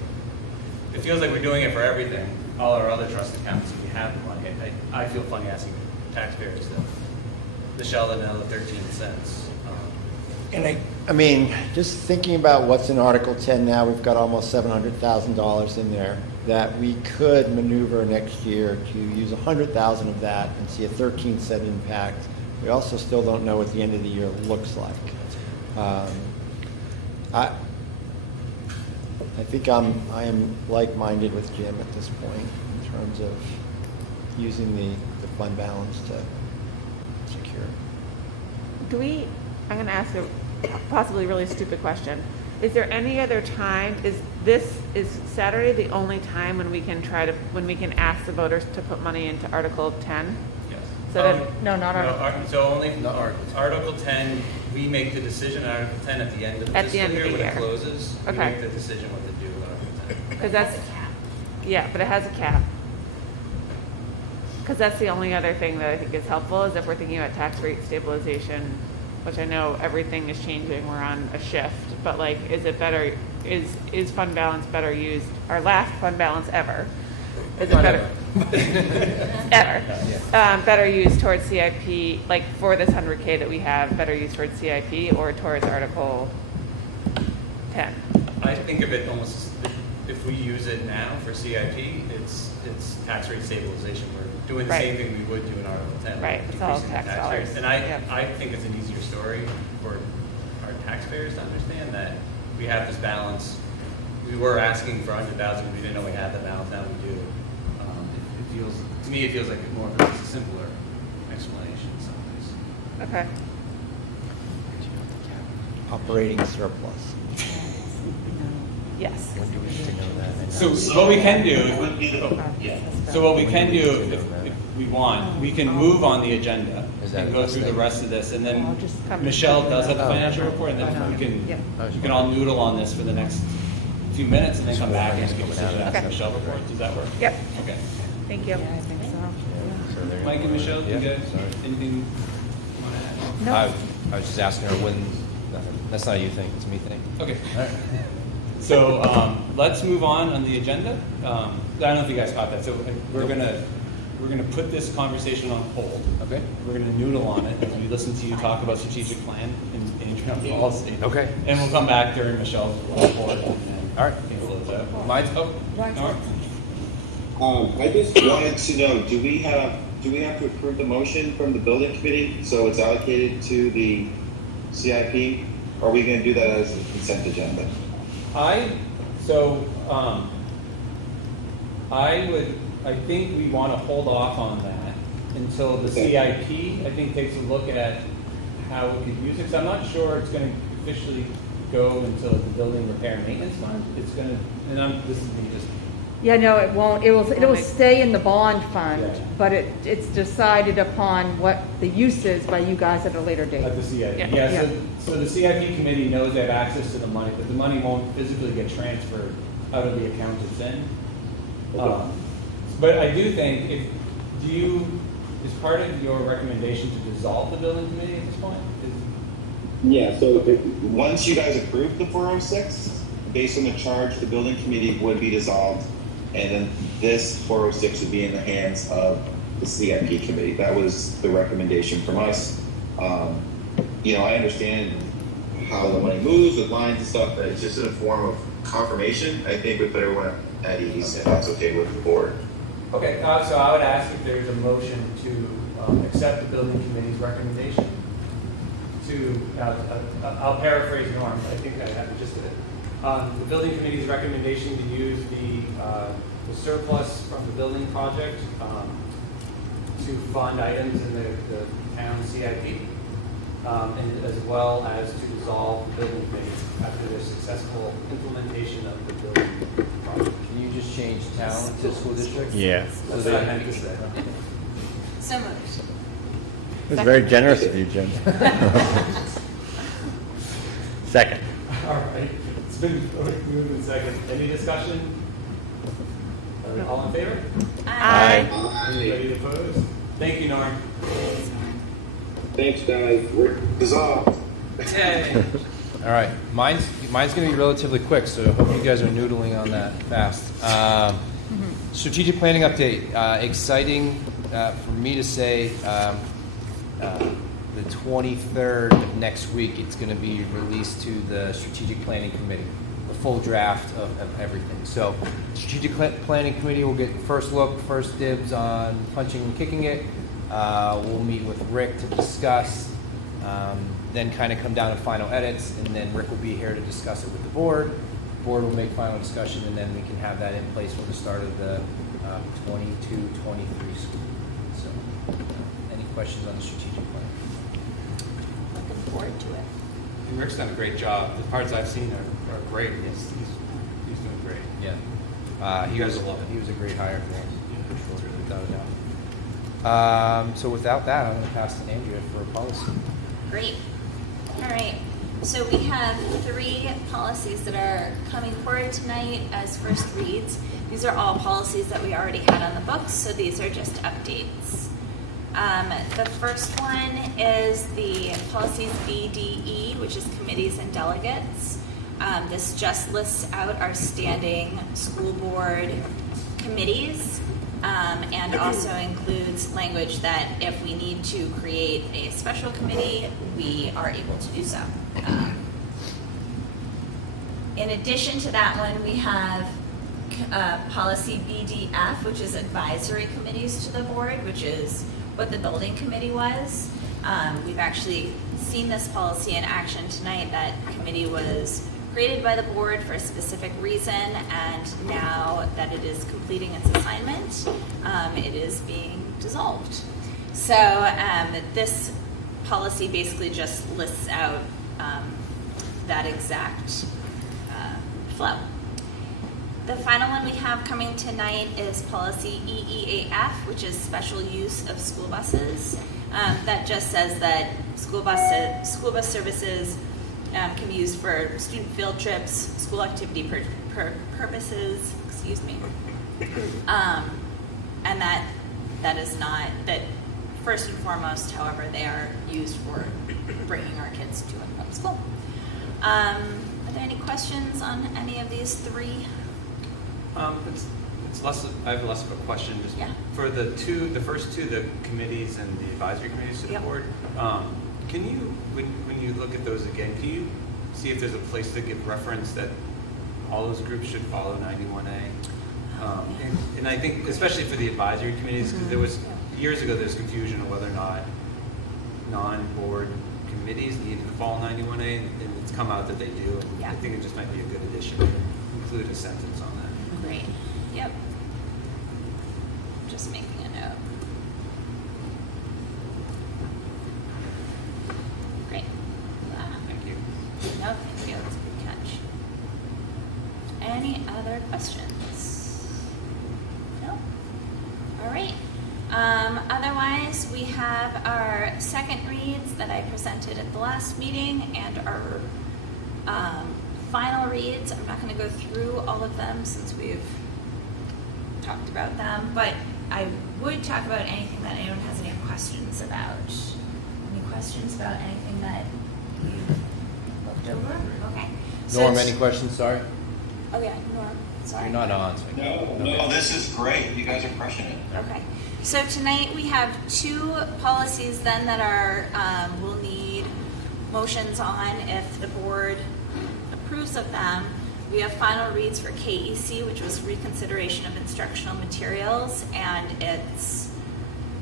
it feels like we're doing it for everything, all our other trust accounts, and we have the money. I feel funny asking taxpayers to shell in another 13 cents. And I mean, just thinking about what's in Article 10 now, we've got almost $700,000 in there that we could maneuver next year to use 100,000 of that and see a 13-cent impact we also still don't know what the end of the year looks like. I think I am like-minded with Jim at this point in terms of using the fund balance to secure. I'm going to ask a possibly really stupid question. Is there any other time, is Saturday the only time when we can ask the voters to put money into Article 10? Yes. So then, No, not No, our, so only Not Article 10. Article 10, we make the decision on Article 10 at the end of the At the fiscal end of year the when year. it closes. We Okay. make the decision what to do with Article 10. because That's that's, a cap. yeah, but it has a cap. Because that's the only other thing that I think is helpful is if we're thinking about tax rate stabilization, which I know everything is changing, we're on a shift, but like, is it better, is fund balance better used, our last fund balance ever? Is it Not better? Ever. Yeah. Better used towards CIP, like for this 100K that we have, better used towards CIP or towards Article 10? I think of it almost, if we use it now for CIP, it's tax rate stabilization. We're doing the Right. same thing we would do in Article 10. Right, it's all decreasing the tax dollars. rate. And Yep. I think it's an easier story for our taxpayers to understand that we have this balance. We were asking for 100,000, we didn't know we had the balance, now we do. It feels, to me, it feels like more of a simpler explanation in some ways. Okay. Operating surplus. Yes. When do we need to know that? So what we can do, It would be the- so what we can do, if we want, we can move on the agenda Is that and a go best through the thing? rest of this, and I'll then just come- Michelle does have the Oh. financial report, and then Yeah. you can all noodle on this for the next few minutes, and then come back and give a Coming out decision of after Okay. Michelle reports. Does that work? Yep, Okay. thank you. I think so. So there you Mike go. and Michelle, do you Yeah, guys, sorry. anything you want to add? No. I was just asking her when, that's not a you thing, it's a me thing. Okay. All right. So let's move on the agenda. I don't know if you guys caught that. So we're gonna put this conversation on hold. Okay. We're gonna noodle on it as we listen to you talk about strategic plan and interim policy. Okay. And we'll come back during Michelle's report and All right. we can close out. Mine's, Oh, all right. I just wanted to know, do we have to approve the motion from the building committee so it's allocated to the CIP? Or are we gonna do that as a consent agenda? I think we want to hold off on that until the CIP, I think, takes a look at how we could use it. 'Cause I'm not sure it's going to officially go until the building repair and maintenance fund. It's going to, this is me just, Yeah, no, it won't, it'll stay in the bond fund, Yeah. but it's decided upon what the use is by you guys at a later date. at the CIP. Yeah. Yeah, so the CIP committee knows they have access to the money, but the money won't physically get transferred out of the account it's in. But I do think is part of your recommendation to dissolve the building committee at this point? Yeah, so once you guys approve the 406, based on the charge, the building committee would be dissolved, and then this 406 would be in the hands of the CIP committee. That was the recommendation from us. I understand how the money moves with lines and stuff, but it's just in a form of confirmation. I think we put everyone at ease, if that's okay with the board. Okay, so I would ask if there's a motion to accept the building committee's recommendation to, I'll paraphrase Norm, I think I have just it. The building committee's recommendation to use the surplus from the building project to fund items in the town CIP, and as well as to dissolve the building committee after the successful implementation of the building project. can you just change town to school district? Yeah. That's what I meant to say. So moved. It was very generous of you, Jim. Second. All right, it's been moved in second. Any discussion? All in favor? Aye. Anybody opposed? Thank you, Norm. Thanks, guys. We're dissolved. Yay. All right, mine's going to be relatively quick, so I hope you guys are noodling on that fast. Strategic planning update. Exciting for me to say the 23rd of next week, it's going to be released to the Strategic Planning Committee, the full draft of everything. So Strategic Planning Committee will get first look, first dibs on punching and kicking it. We'll meet with Rick to discuss, then kind of come down to final edits, and then Rick will be here to discuss it with the board. The board will make final discussion, and then we can have that in place for the start of the 22-23 school. So, any questions on the strategic plan? Looking forward to it. And Rick's done a great job. The parts I've seen are great. He's doing great. Yeah. You guys will love it. He was a great hire for us, for sure, without a doubt. So without that, I'm going to pass to Andrea for policy. Great. All right. So we have 3 policies that are coming forward tonight as first reads. These are all policies that we already had on the books, so these are just updates. The first one is the policies BDE, which is committees and delegates. This just lists out our standing school board committees, and also includes language that if we need to create a special committee, we are able to do so. In addition to that one, we have policy BDF, which is advisory committees to the board, which is what the building committee was. We've actually seen this policy in action tonight. That committee was created by the board for a specific reason, and now that it is completing its assignment, it is being dissolved. So this policy basically just lists out that exact flow. The final one we have coming tonight is policy EEAF, which is special use of school buses. That just says that school bus services can be used for student field trips, school activity purposes, excuse me. And that is not, that first and foremost, however, they are used for bringing our kids to and from school. Are there any questions on any of these 3? It's less. I have less of a question. Just for the first two, the committees and the advisory committees to the board. Can you, when you look at those again, can you see if there's a place to give reference that all those groups should follow 91A? And I think, especially for the advisory committees, because there was years ago there's confusion on whether or not non-board committees needed to follow 91A, and it's come out that they do. And I think it just might be a good addition to include a sentence on that. Great. Yep. Just making a note. Great. Thank you. No, thank you. That's a good catch. Any other questions? No? All right. Otherwise, we have our second reads that I presented at the last meeting and our final reads. I'm not going to go through all of them since we've talked about them, but I would talk about anything that anyone has any questions about. Any questions about anything that you've looked over? Okay. Norm, any questions? Sorry. Oh yeah, Norm. Sorry. You're not on. So No, this is great. You guys are crushing it. Okay. So tonight we have 2 policies then that are will need motions on if the board approves of them. We have final reads for KEC, which was reconsideration of instructional materials, and it's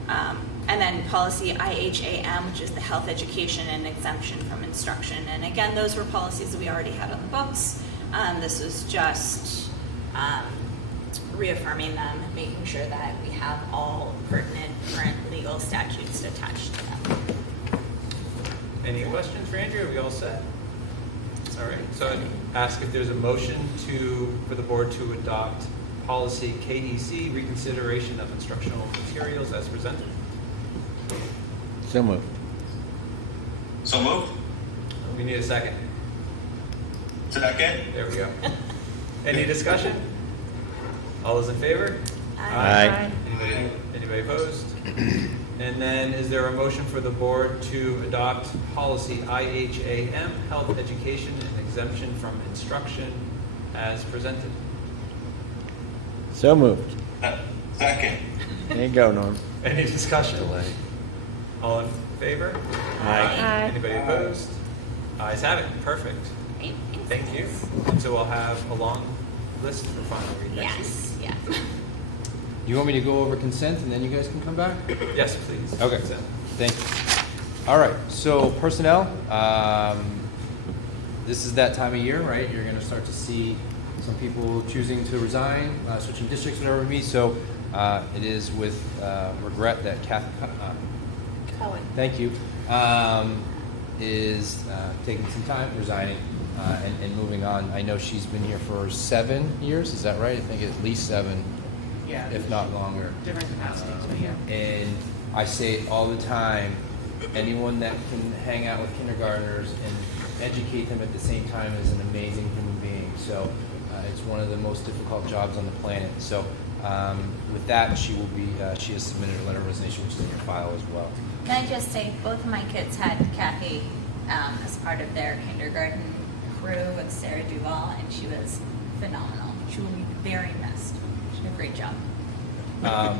and then policy IHAM, which is the health education and exemption from instruction. And again, those were policies that we already had on the books. This is just reaffirming them, making sure that we have all pertinent current legal statutes attached to them. Any questions for Andrea? Are we all set? All right. So I'd ask if there's a motion for the board to adopt policy KEC, reconsideration of instructional materials as presented. So moved. So moved. We need a second. Second. There we go. Any discussion? All those in favor? Aye. Anybody opposed? And then is there a motion for the board to adopt policy IHAM, health education and exemption from instruction as presented? So moved. Second. There you go, Norm. Any discussion? All in favor? Aye. Anybody opposed? Ayes have it. Perfect. Great. Thank you. And so we'll have a long list for final read next week. Yes, yeah. you want me to go over consent and then you guys can come back? Yes, please. Okay, thank you. All right, so personnel, this is that time of year, right? You're gonna start to see some people choosing to resign, switching districts, whatever it may be. So it is with regret that Kathy, Cohen. thank you, is taking some time, resigning, and moving on. I know she's been here for 7 years, is that right? I think at least 7, Yeah. if not longer. Different capacities, but yeah. And I say it all the time, anyone that can hang out with kindergartners and educate them at the same time is an amazing human being. So it's one of the most difficult jobs on the planet. So with that, she has submitted a letter of resignation, which is in your file as well. Can I just say, both of my kids had Kathy as part of their kindergarten crew with Sarah Duval, and she was phenomenal. She will be very missed. She did a great job. I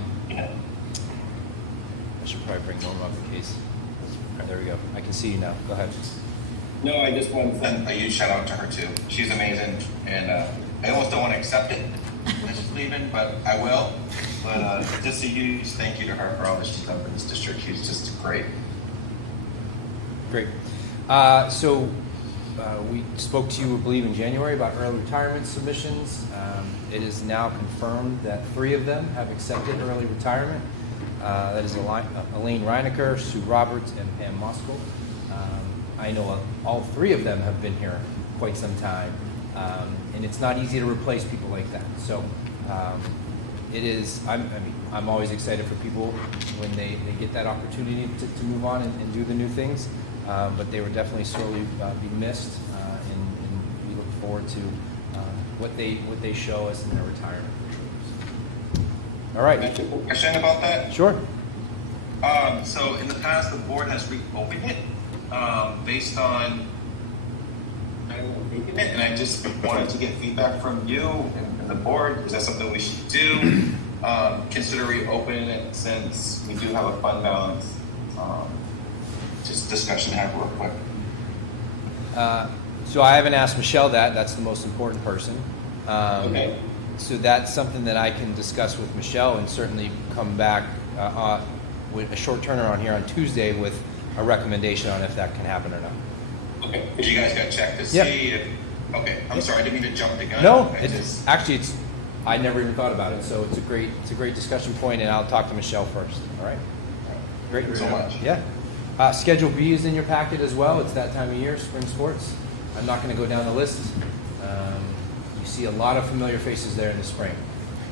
should probably bring Norma up in case. All right, there we go. I can see you now. Go ahead. No, I just want to send a huge shout out to her too. She's amazing, and I almost don't want to accept it that she's leaving, but I will. But just a huge thank you to her for all that she's done for this district. She's just great. Great. So we spoke to you, I believe, in January about early retirement submissions. It is now confirmed that 3 of them have accepted early retirement. That is Elaine Reinecker, Sue Roberts, and Pam Moskal. I know all 3 of them have been here quite some time, and it's not easy to replace people like that. So it is. I'm always excited for people when they get that opportunity to move on and do the new things. But they were definitely sorely be missed, and we look forward to what they show us in their retirement. All right. Can I ask a question about that? Sure. So in the past, the board has reopened it based on it, and I just wanted to get feedback from you and the board. Is that something we should do? Consider reopening it since we do have a fund balance. Just discussion to have real quick. So I haven't asked Michelle that. That's the most important person. Okay. So that's something that I can discuss with Michelle and certainly come back with a short turnaround here on Tuesday with a recommendation on if that can happen or not. Okay. Because you guys got to check to see if. Okay. I'm sorry. I didn't mean to jump the gun. No, I never even thought about it. So it's a great discussion point, and I'll talk to Michelle first. All right. Great. Thank you so much. Yeah. Schedule B is in your packet as well. It's that time of year, spring sports. I'm not going to go down the list. You see a lot of familiar faces there in the spring.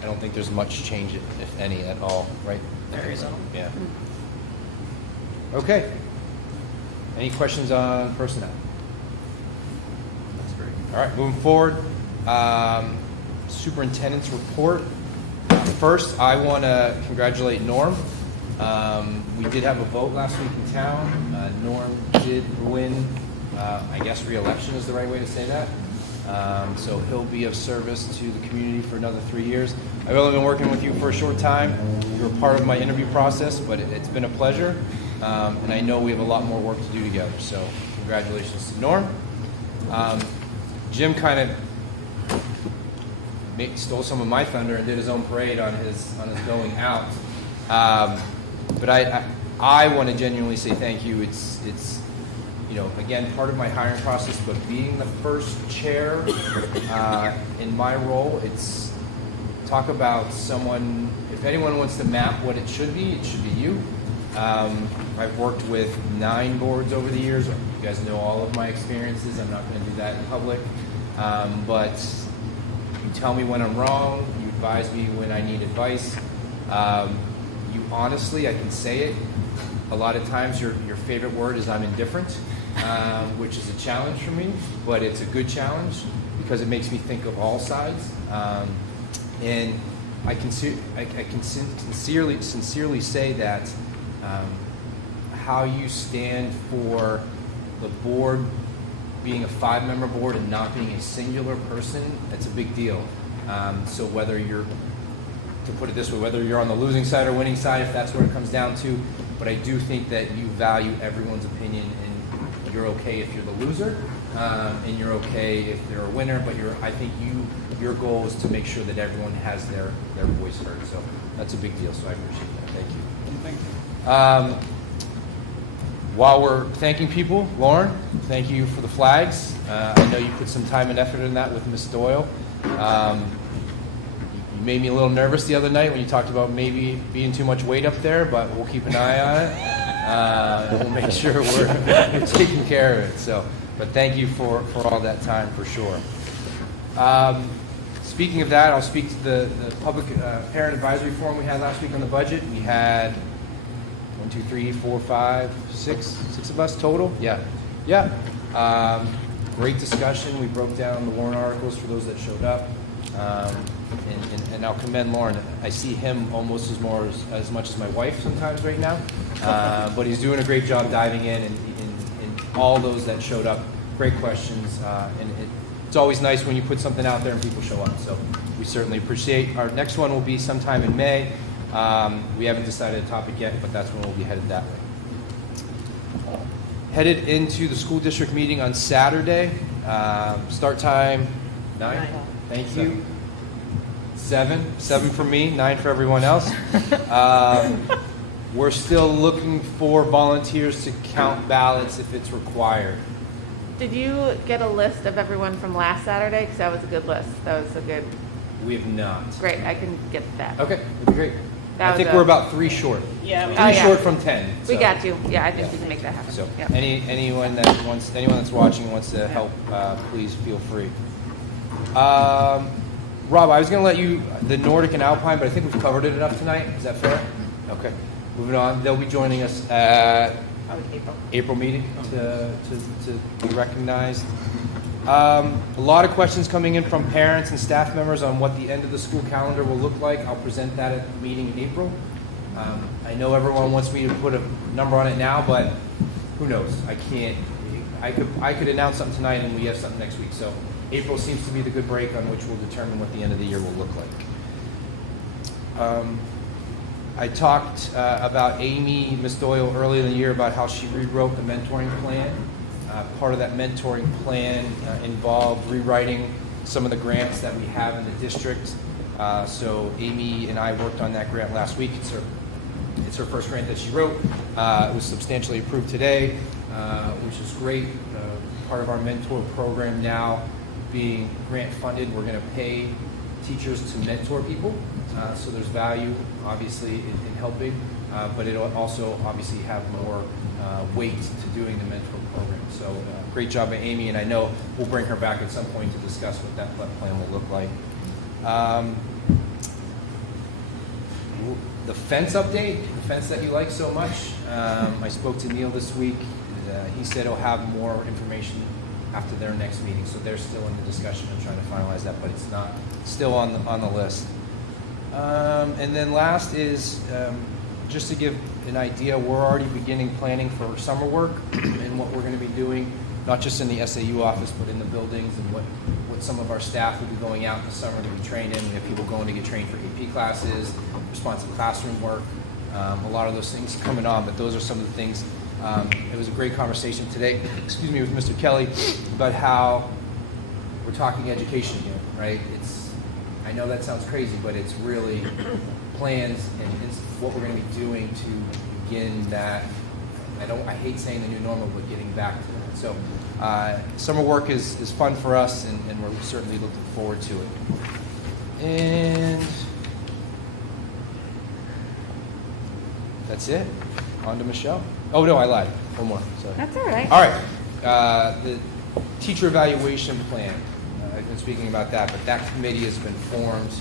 I don't think there's much change, if any, at all, right? There isn't. Yeah. Okay. Any questions on personnel? That's great. All right, moving forward. Superintendent's report. First, I want to congratulate Norm. We did have a vote last week in town. Norm did win, I guess re-election is the right way to say that. So he'll be of service to the community for another 3 years. I've only been working with you for a short time. You were part of my interview process, but it's been a pleasure. And I know we have a lot more work to do together. So congratulations to Norm. Jim kind of stole some of my thunder and did his own parade on his going out. But I want to genuinely say thank you. It's again, part of my hiring process, but being the first chair in my role, it's talk about someone, if anyone wants to map what it should be you. I've worked with 9 boards over the years. You guys know all of my experiences. I'm not going to do that in public. But you tell me when I'm wrong. You advise me when I need advice. You honestly, I can say it, a lot of times your favorite word is I'm indifferent, which is a challenge for me, but it's a good challenge because it makes me think of all sides. And I can sincerely say that how you stand for the board being a 5-member board and not being a singular person, that's a big deal. So whether you're, to put it this way, whether you're on the losing side or winning side, if that's where it comes down to, but I do think that you value everyone's opinion and you're okay if you're the loser. and you're okay if they're a winner, but I think your goal is to make sure that everyone has their voice heard. So that's a big deal. So I appreciate that. Thank you. Thank you. While we're thanking people, Lauren, thank you for the flags. I know you put some time and effort in that with Miss Doyle. You made me a little nervous the other night when you talked about maybe being too much weight up there, but we'll keep an eye on it. We'll make sure we're taking care of it. So, but thank you for all that time for sure. Speaking of that, I'll speak to the public parent advisory forum we had last week on the budget. We had 1, 2, 3, 4, 5, 6 of us total. Yeah. Great discussion. We broke down the warrant articles for those that showed up. And I'll commend Lauren. I see him almost as much as my wife sometimes right now. But he's doing a great job diving in and all those that showed up. Great questions. And it's always nice when you put something out there and people show up. So we certainly appreciate. Our next one will be sometime in May. We haven't decided a topic yet, but that's when we'll be headed that way. Headed into the school district meeting on Saturday. Start time 9. Thank you. 7 for me, 9 for everyone else. We're still looking for volunteers to count ballots if it's required. Did you get a list of everyone from last Saturday? Because that was a good list. That was a good. We have not. Great, I can get that. Okay, that'd be great. That I think was we're about 3 short. Yeah, we- 3 short from 10. We so. got you. Yeah, I think we can make that happen. So Yep. anyone that's watching wants to help, please feel free. Rob, I was going to let you the Nordic and Alpine, but I think we've covered it enough tonight. Is that fair? Okay. Moving on. They'll be joining us at April meeting to be recognized. A lot of questions coming in from parents and staff members on what the end of the school calendar will look like. I'll present that at the meeting in April. I know everyone wants me to put a number on it now, but who knows? I can't. I could announce something tonight and we have something next week. So April seems to be the good break on which we'll determine what the end of the year will look like. I talked about Amy, Miss Doyle, earlier in the year about how she rewrote the mentoring plan. Part of that mentoring plan involved rewriting some of the grants that we have in the district. So Amy and I worked on that grant last week. It's her first grant that she wrote. It was substantially approved today, which is great. Part of our mentor program now being grant funded, we're going to pay teachers to mentor people. So there's value, obviously, in helping, but it'll also obviously have more weight to doing the mentor program. So great job by Amy, and I know we'll bring her back at some point to discuss what that plan will look like. The fence update, the fence that you like so much. I spoke to Neil this week. He said he'll have more information after their next meeting, so they're still in the discussion and trying to finalize that, but it's not still on the list. And then last is just to give an idea, we're already beginning planning for summer work and what we're going to be doing, not just in the SAU office, but in the buildings and what some of our staff will be going out in the summer to be trained in. We have people going to get trained for AP classes, responsive classroom work, a lot of those things coming on, but those are some of the things. It was a great conversation today, with Mr. Kelly about how we're talking education here, right? I know that sounds crazy, but it's really plans and what we're going to be doing to begin that. I hate saying the new normal, but getting back to it. So summer work is fun for us, and we're certainly looking forward to it. And that's it. On to Michelle. Oh, no, I lied. One more. Sorry. That's all right. All right. The teacher evaluation plan. I've been speaking about that, but that committee has been formed,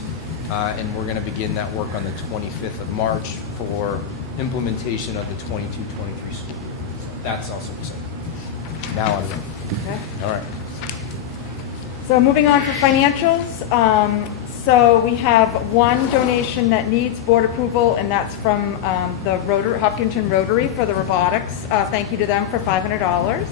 and we're going to begin that work on the 25th of March for implementation of the 22-23 school year. So that's also exciting. Now I'm ready. Okay. All right. So moving on to financials. So we have one donation that needs board approval, and that's from the Hopkinton Rotary for the robotics. Thank you to them for $500.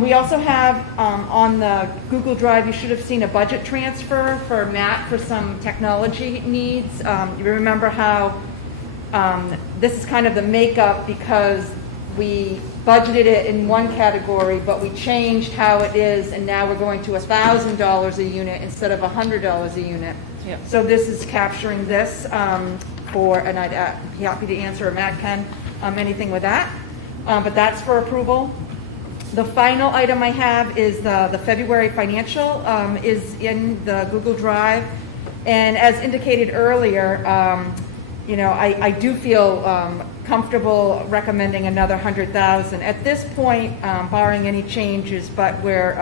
We also have on the Google Drive, you should have seen a budget transfer for Matt for some technology needs. You remember how this is kind of the makeup because we budgeted it in one category, but we changed how it is, and now we're going to $1,000 a unit instead of $100 a unit. Yep. So this is capturing this and I'd be happy to answer, or Matt can, anything with that. But that's for approval. The final item I have is the February financial is in the Google Drive. And as indicated earlier, I do feel comfortable recommending another 100,000. At this point, barring any changes, but we're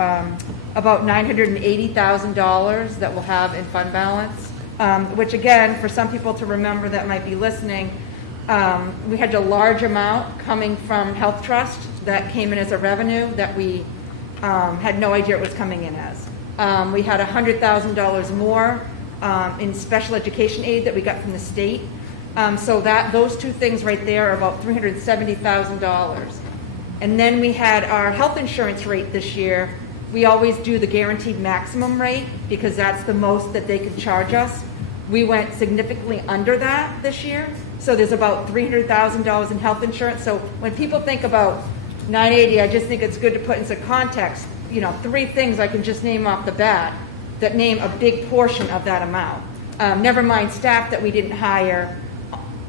about $980,000 that we'll have in fund balance, which again, for some people to remember that might be listening, we had a large amount coming from Health Trust that came in as a revenue that we had no idea it was coming in as. We had $100,000 more in special education aid that we got from the state. So those two things right there are about $370,000. And then we had our health insurance rate this year. We always do the guaranteed maximum rate because that's the most that they can charge us. We went significantly under that this year. So there's about $300,000 in health insurance. So when people think about 980, I just think it's good to put into context, three things I can just name off the bat that name a big portion of that amount. Never mind staff that we didn't hire,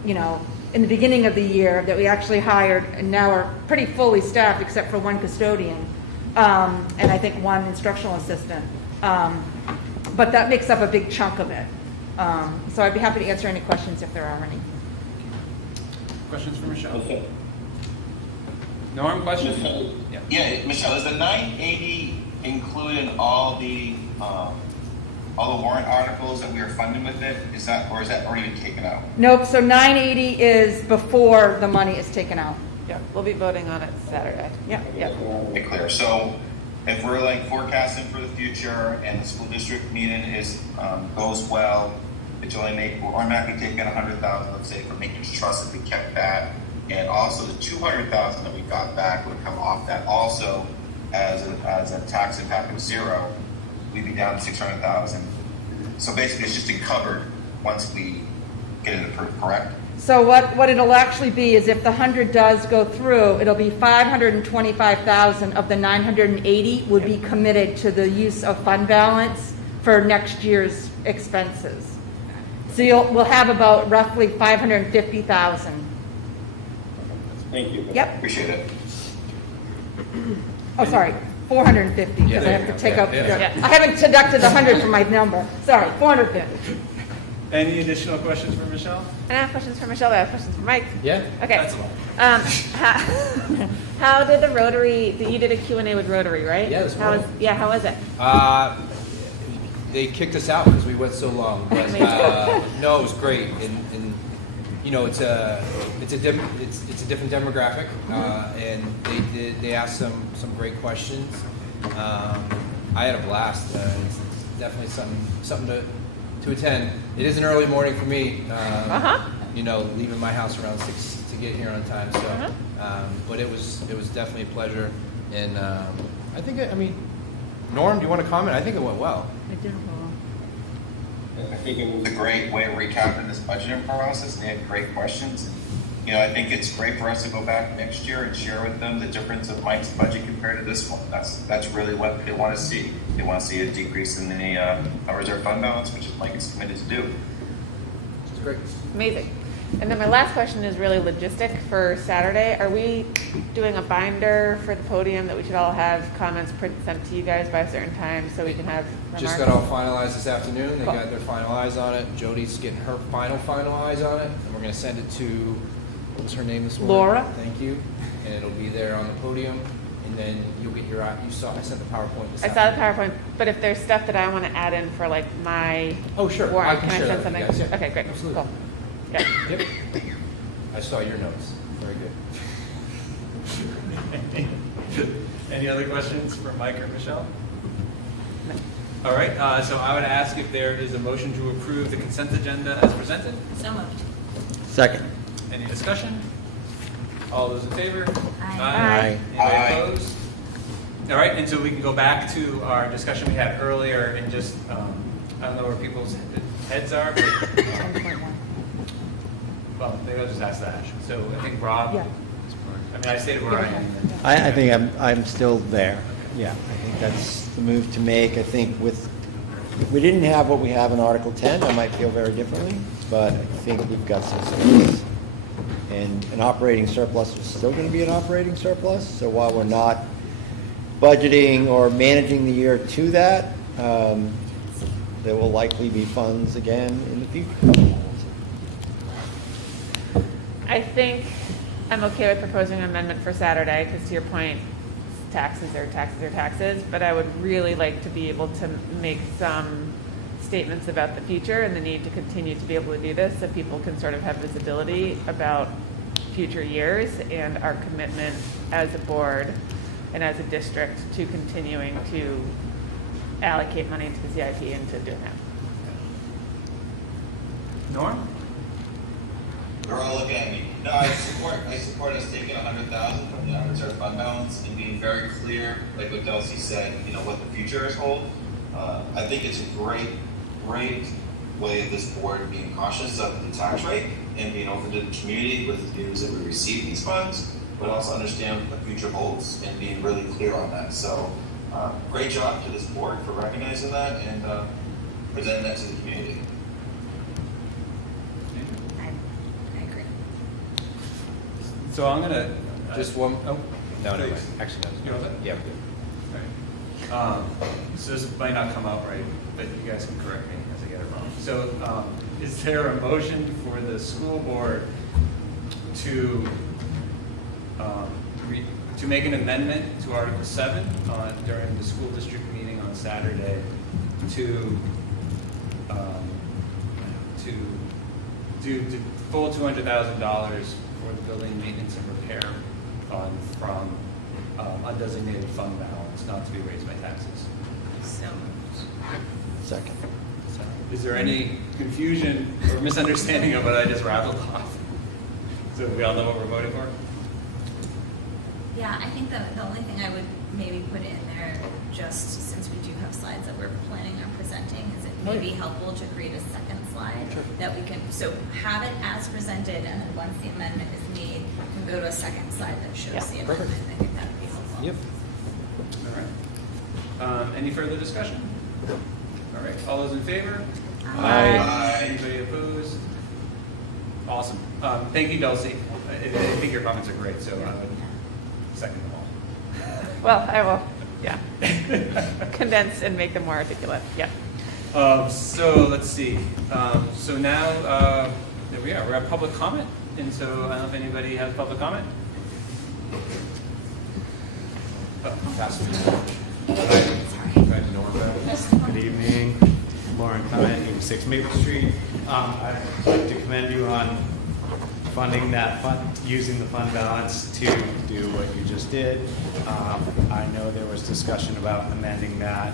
in the beginning of the year that we actually hired, and now are pretty fully staffed except for one custodian, and I think one instructional assistant. But that makes up a big chunk of it. So I'd be happy to answer any questions if there are any. Questions for Michelle? Okay. Norm, questions? Michelle, Yeah. yeah, Michelle, is the 980 include in all the warrant articles that we are funding with it? Or is that already been taken out? Nope, so 980 is before the money is taken out. Yeah, we'll be voting on it Saturday. Yeah. Okay, clear. So if we're forecasting for the future and the school district meeting goes well, we're automatically taking 100,000, let's say, for maintenance trust if we kept that, and also the 200,000 that we got back would come off that also as a tax impact of zero. We'd be down to 600,000. So basically, it's just covered once we get it approved, correct? So what it'll actually be is if the 100 does go through, it'll be 525,000 of the 980 would be committed to the use of fund balance for next year's expenses. So we'll have about roughly 550,000. Thank you. Yep. Appreciate it. Oh, sorry, 450, because I have to take out, Yeah. I haven't deducted the 100 from my number. Sorry, 450. Any additional questions for Michelle? And I have questions for Michelle, I have questions for Mike. Yeah? Okay. That's a lot. How did the Rotary, you did a Q&A with Rotary, right? Yeah, this morning. How was it? They kicked us out because we went so long. But no, it was great, and it's a different demographic, and they asked some great questions. I had a blast. It's definitely something to attend. It is an early morning for me. Leaving my house around 6 to get here on time. So, but it was definitely a pleasure, and I think Norm, do you want to comment? I think it went well. It did well. I think it was a great way of recapping this budgeting process, and they had great questions. I think it's great for us to go back next year and share with them the difference of Mike's budget compared to this one. That's really what they want to see. They want to see a decrease in the reserve fund balance, which is Mike is committed to do. It's great. Amazing. And then my last question is really logistic for Saturday. Are we doing a binder for the podium that we should all have comments sent to you guys by a certain time so we can have remarks? Just got all finalized this afternoon. They Cool. got their final eyes on it. Jody's getting her final eyes on it, and we're going to send it to, what was her name this morning? Laura. Thank you. And it'll be there on the podium, and then you'll get I sent the PowerPoint this I saw the afternoon. PowerPoint, but if there's stuff that I want to add in for my Oh, sure. warrant, I can share I send that with something? you guys. Yeah, Okay, great. absolutely. Cool. Yeah. Yep. I saw your notes. Very good. Any other questions for Mike or Michelle? All right, so I would ask if there is a motion to approve the consent agenda as presented. So moved. Second. Any discussion? All those in favor? Aye. Anybody Aye. opposed? All right, and so we can go back to our discussion we had earlier and just, I don't know where people's heads are, but, well, maybe I'll just ask that. So I think Rob Yeah. this part? I mean, I stated where I am. I think I'm still there. Yeah, I think that's the move to make. I think if we didn't have what we have in Article 10, I might feel very differently, but I think we've got some surplus. And an operating surplus is still going to be an operating surplus, so while we're not budgeting or managing the year to that, there will likely be funds again in the future. I think I'm okay with proposing an amendment for Saturday, because to your point, taxes are taxes are taxes, but I would really like to be able to make some statements about the future and the need to continue to be able to do this, so people can sort of have visibility about future years and our commitment as a board and as a district to continuing to allocate money to the CIP and to doing that. Norm? They're all looking at me. No, I support us taking 100,000 from the unreserved fund balance and being very clear, like what Delcy said, what the future is hold. I think it's a great way of this board being cautious of the tax rate and being open to the community with the news that we receive these funds, but also understand what the future holds and being really clear on that. So great job to this board for recognizing that and presenting that to the community. I agree. So I'm gonna Just one. Oh, No, please. actually, no. You know what? Yeah, we're good. All right. So this might not come out right, but you guys can correct me as I get it wrong. So is there a motion for the school board to make an amendment to Article 7 during the school district meeting on Saturday to do the full $200,000 for the building maintenance and repair fund from undesignated fund balance, not to be raised by taxes? So moved. Second. So, is there any confusion or misunderstanding of what I just rattled off? So we all know what we're voting for? Yeah, I think the only thing I would maybe put in there, just since we do have slides that we're planning on presenting, is it may be helpful to create a second slide that we can, so have it as presented, and then once the amendment is made, we can go to a second slide that shows the amendment. I think that would be helpful. Yep. All right. Any further discussion? All right. All those in favor? Aye. Anybody opposed? Awesome. Thank you, Dulcie. I think your comments are great, so I would second them all. Well, I will, yeah, condense and make them more articulate, yeah. So let's see. So now, there we are. We're at public comment. And so I don't know if anybody has public comment. Pass it. Good evening, Lauren Clement, 86 Maple Street. I'd like to commend you on funding that fund, using the fund balance to do what you just did. I know there was discussion about amending that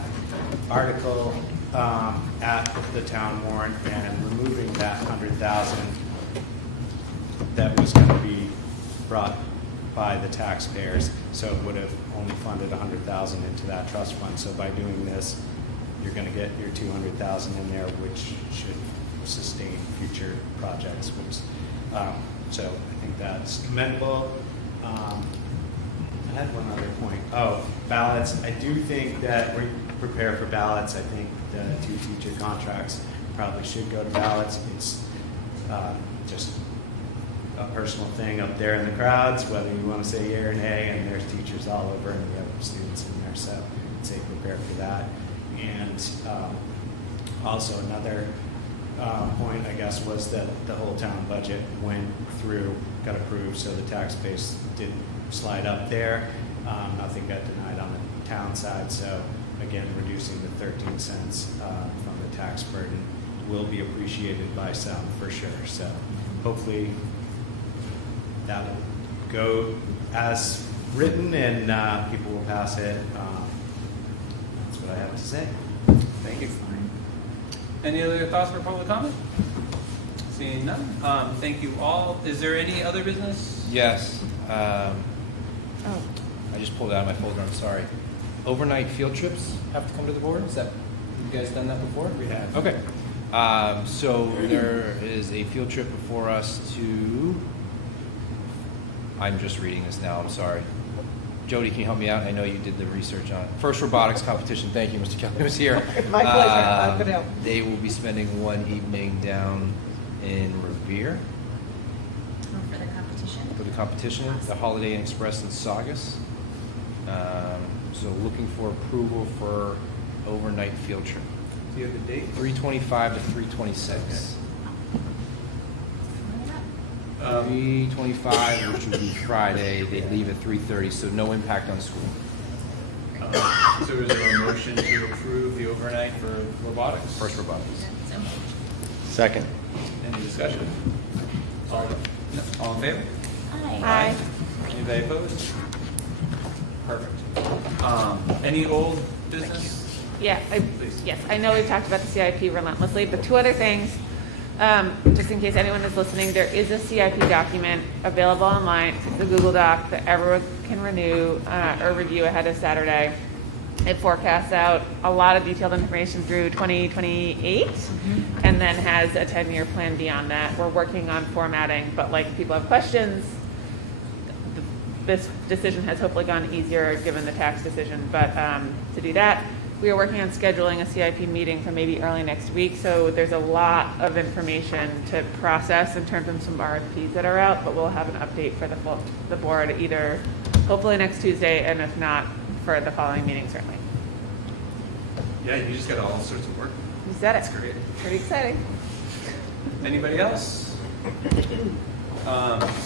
article at the town warrant and removing that 100,000 that was going to be brought by the taxpayers, so it would have only funded 100,000 into that trust fund. So by doing this, you're going to get your 200,000 in there, which should sustain future projects. So I think that's commendable. I had one other point. Oh, ballots. I do think that we prepare for ballots. I think the 2 teacher contracts probably should go to ballots. It's just a personal thing up there in the crowds, whether you want to say yay or nay, and there's teachers all over and we have students in there, so I'd say prepare for that. And also another point, I guess, was that the whole town budget went through, got approved, so the tax base didn't slide up there. Nothing got denied on the town side, so again, reducing the 13 cents from the tax burden will be appreciated by some for sure. So hopefully that'll go as written and people will pass it. That's what I have to say. Thank you. Any other thoughts for public comment? Seeing none. Thank you all. Is there any other business? Yes. I just pulled it out of my folder. I'm sorry. Overnight field trips have to come to the board. Is that you guys done that before? We have. Okay. So there is a field trip before us to I'm just reading this now, I'm sorry. Jody, can you help me out? I know you did the research on it. First robotics competition, thank you, Mr. Kelly was here. My pleasure. I could help. They will be spending one evening down in Revere For the competition. for the competition, the Holiday Inn Express in Saugus. So looking for approval for overnight field trip. Do you have the date? 325 to 326. 325, which would be Friday, they leave at 3:30, so no impact on school. So is there a motion to approve the overnight for robotics? First robotics. So moved. Second. Any discussion? All in favor? Hi. Anybody opposed? Perfect. Any old business? Yeah, Please. yes, I know we've talked about the CIP relentlessly, but two other things. Just in case anyone is listening, there is a CIP document available online. It's a Google Doc that everyone can renew or review ahead of Saturday. It forecasts out a lot of detailed information through 2028 and then has a 10-year plan beyond that. We're working on formatting, but like if people have questions, this decision has hopefully gone easier given the tax decision. But to do that, we are working on scheduling a CIP meeting for maybe early next week. So there's a lot of information to process in terms of some RFPs that are out, but we'll have an update for the board either hopefully next Tuesday, and if not, for the following meeting certainly. Yeah, you just got all sorts of work. You said it. That's great. Pretty exciting. Anybody else?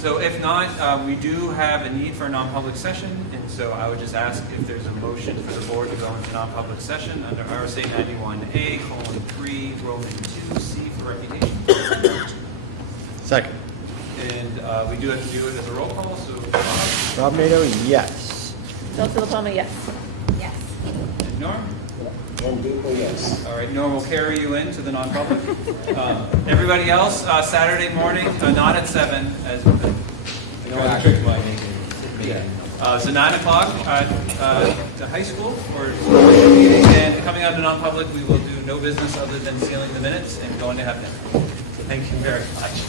So if not, we do have a need for a non-public session, and so I would just ask if there's a motion for the board to go into non-public session under RSA 91A:3, Roman 2C for reputation. Second. And we do have to do it as a roll call, so Rob Nato, yes. Bill Filipoma, yes. Yes. and Norm? Norm Duco, yes. All right, Norm will carry you into the non-public. Everybody else, Saturday morning, not at 7, as No action by making. so 9 o'clock at the high school for special meeting, and coming out of non-public, we will do no business other than sealing the minutes and going to have dinner. So thank you very much.